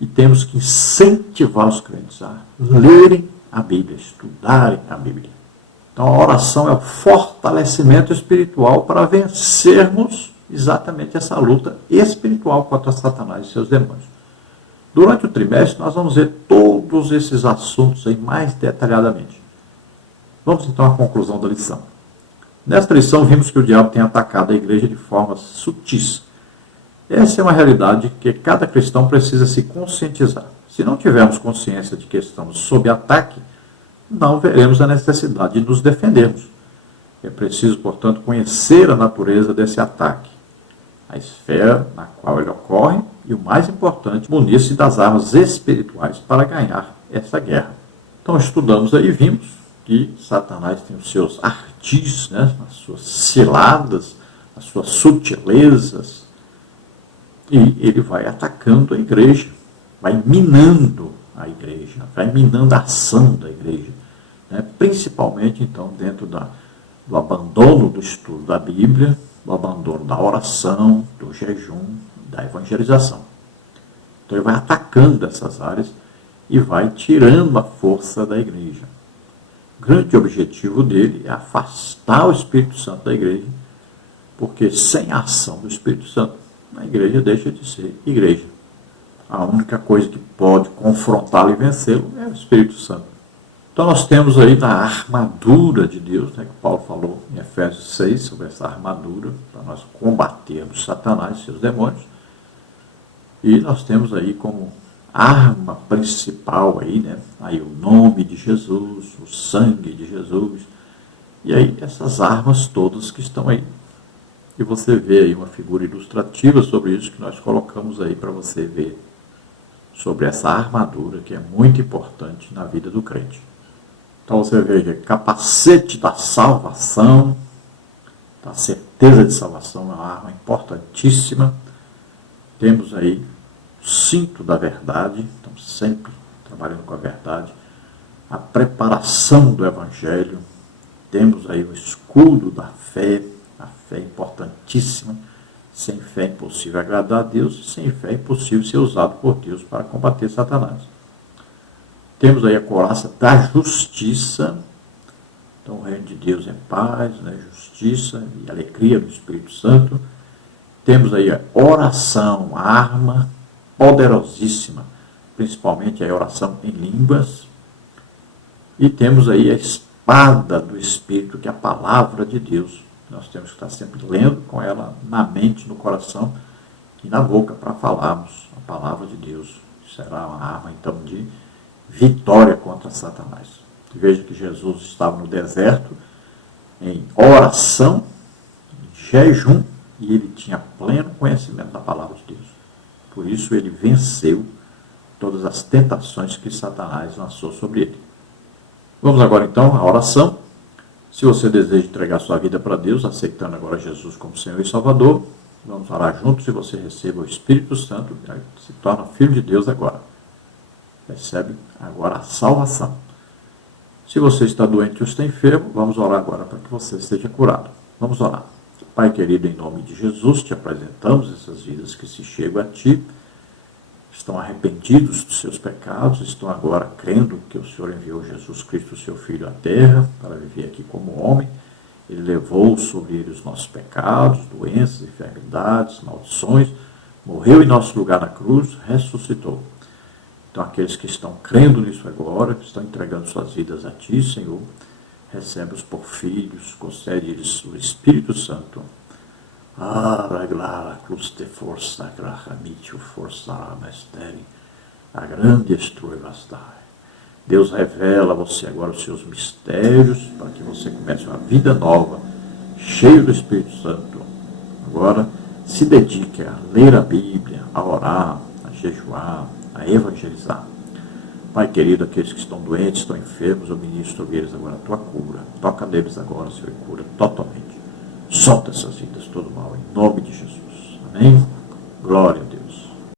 E temos que incentivar os crentes a lerem a Bíblia, estudarem a Bíblia. Então a oração é o fortalecimento espiritual para vencermos exatamente essa luta espiritual contra Satanás e seus demônios. Durante o trimestre nós vamos ver todos esses assuntos aí mais detalhadamente. Vamos então à conclusão da lição. Nesta lição vimos que o diabo tem atacado a igreja de formas sutis. Essa é uma realidade que cada cristão precisa se conscientizar. Se não tivermos consciência de que estamos sob ataque, não veremos a necessidade de nos defendermos. É preciso, portanto, conhecer a natureza desse ataque, a esfera na qual ele ocorre e, o mais importante, munir-se das armas espirituais para ganhar essa guerra. Então, estudamos aí e vimos que Satanás tem os seus ardis, as suas ciladas, as suas sutilezas, e ele vai atacando a igreja, vai minando a igreja, vai minando a ação da igreja, principalmente, então, dentro do abandono do estudo da Bíblia, do abandono da oração, do jejum, da evangelização. Então, ele vai atacando essas áreas e vai tirando a força da igreja. O grande objetivo dele é afastar o Espírito Santo da igreja, porque sem a ação do Espírito Santo, a igreja deixa de ser igreja. A única coisa que pode confrontá-lo e vencê-lo é o Espírito Santo. Então nós temos aí na armadura de Deus, que Paulo falou em Efésios 6, sobre essa armadura, para nós combatermos Satanás e seus demônios. E nós temos aí como arma principal aí o nome de Jesus, o sangue de Jesus, e aí essas armas todas que estão aí. E você vê aí uma figura ilustrativa sobre isso que nós colocamos aí para você ver sobre essa armadura que é muito importante na vida do crente. Então você vê capacete da salvação, da certeza de salvação, é uma arma importantíssima. Temos aí o cinto da verdade, então sempre trabalhando com a verdade, a preparação do evangelho, temos aí o escudo da fé, a fé é importantíssima. Sem fé é impossível agradar a Deus, sem fé é impossível ser usado por Deus para combater Satanás. Temos aí a couraça da justiça. Então o reino de Deus é paz, justiça e alegria do Espírito Santo. Temos aí a oração, a arma poderosíssima, principalmente a oração em línguas. E temos aí a espada do Espírito, que é a palavra de Deus. Nós temos que estar sempre lendo com ela na mente, no coração e na boca para falarmos a palavra de Deus. Será uma arma, então, de vitória contra Satanás. Veja que Jesus estava no deserto em oração, em jejum, e ele tinha pleno conhecimento da palavra de Deus. Por isso ele venceu todas as tentações que Satanás lançou sobre ele. Vamos agora, então, à oração. Se você deseja entregar sua vida para Deus, aceitando agora Jesus como Senhor e Salvador, vamos orar juntos e você receba o Espírito Santo, se torna filho de Deus agora. Recebe agora a salvação. Se você está doente ou está enfermo, vamos orar agora para que você seja curado. Vamos orar. Pai querido, em nome de Jesus, te apresentamos essas vidas que se chegam a Ti, estão arrependidos dos seus pecados, estão agora crendo que o Senhor enviou Jesus Cristo, seu Filho, à terra, para viver aqui como homem. Ele levou sobre ele os nossos pecados, doenças, enfermidades, maldições, morreu em nosso lugar na cruz, ressuscitou. Então, aqueles que estão crendo nisso agora, que estão entregando suas vidas a Ti, Senhor, recebe-os por filhos, concede-lhes o Espírito Santo. Força, a grande estruevastai. Deus revela a você agora os seus mistérios, para que você comece uma vida nova, cheio do Espírito Santo. Agora, se dedique a ler a Bíblia, a orar, a jejuar, a evangelizar. Pai querido, aqueles que estão doentes, estão enfermos, eu ministro sobre eles agora a Tua cura. Toca neles agora, Senhor, e cura totalmente. Solta essas vidas, todo mal, em nome de Jesus. Amém? Glória a Deus.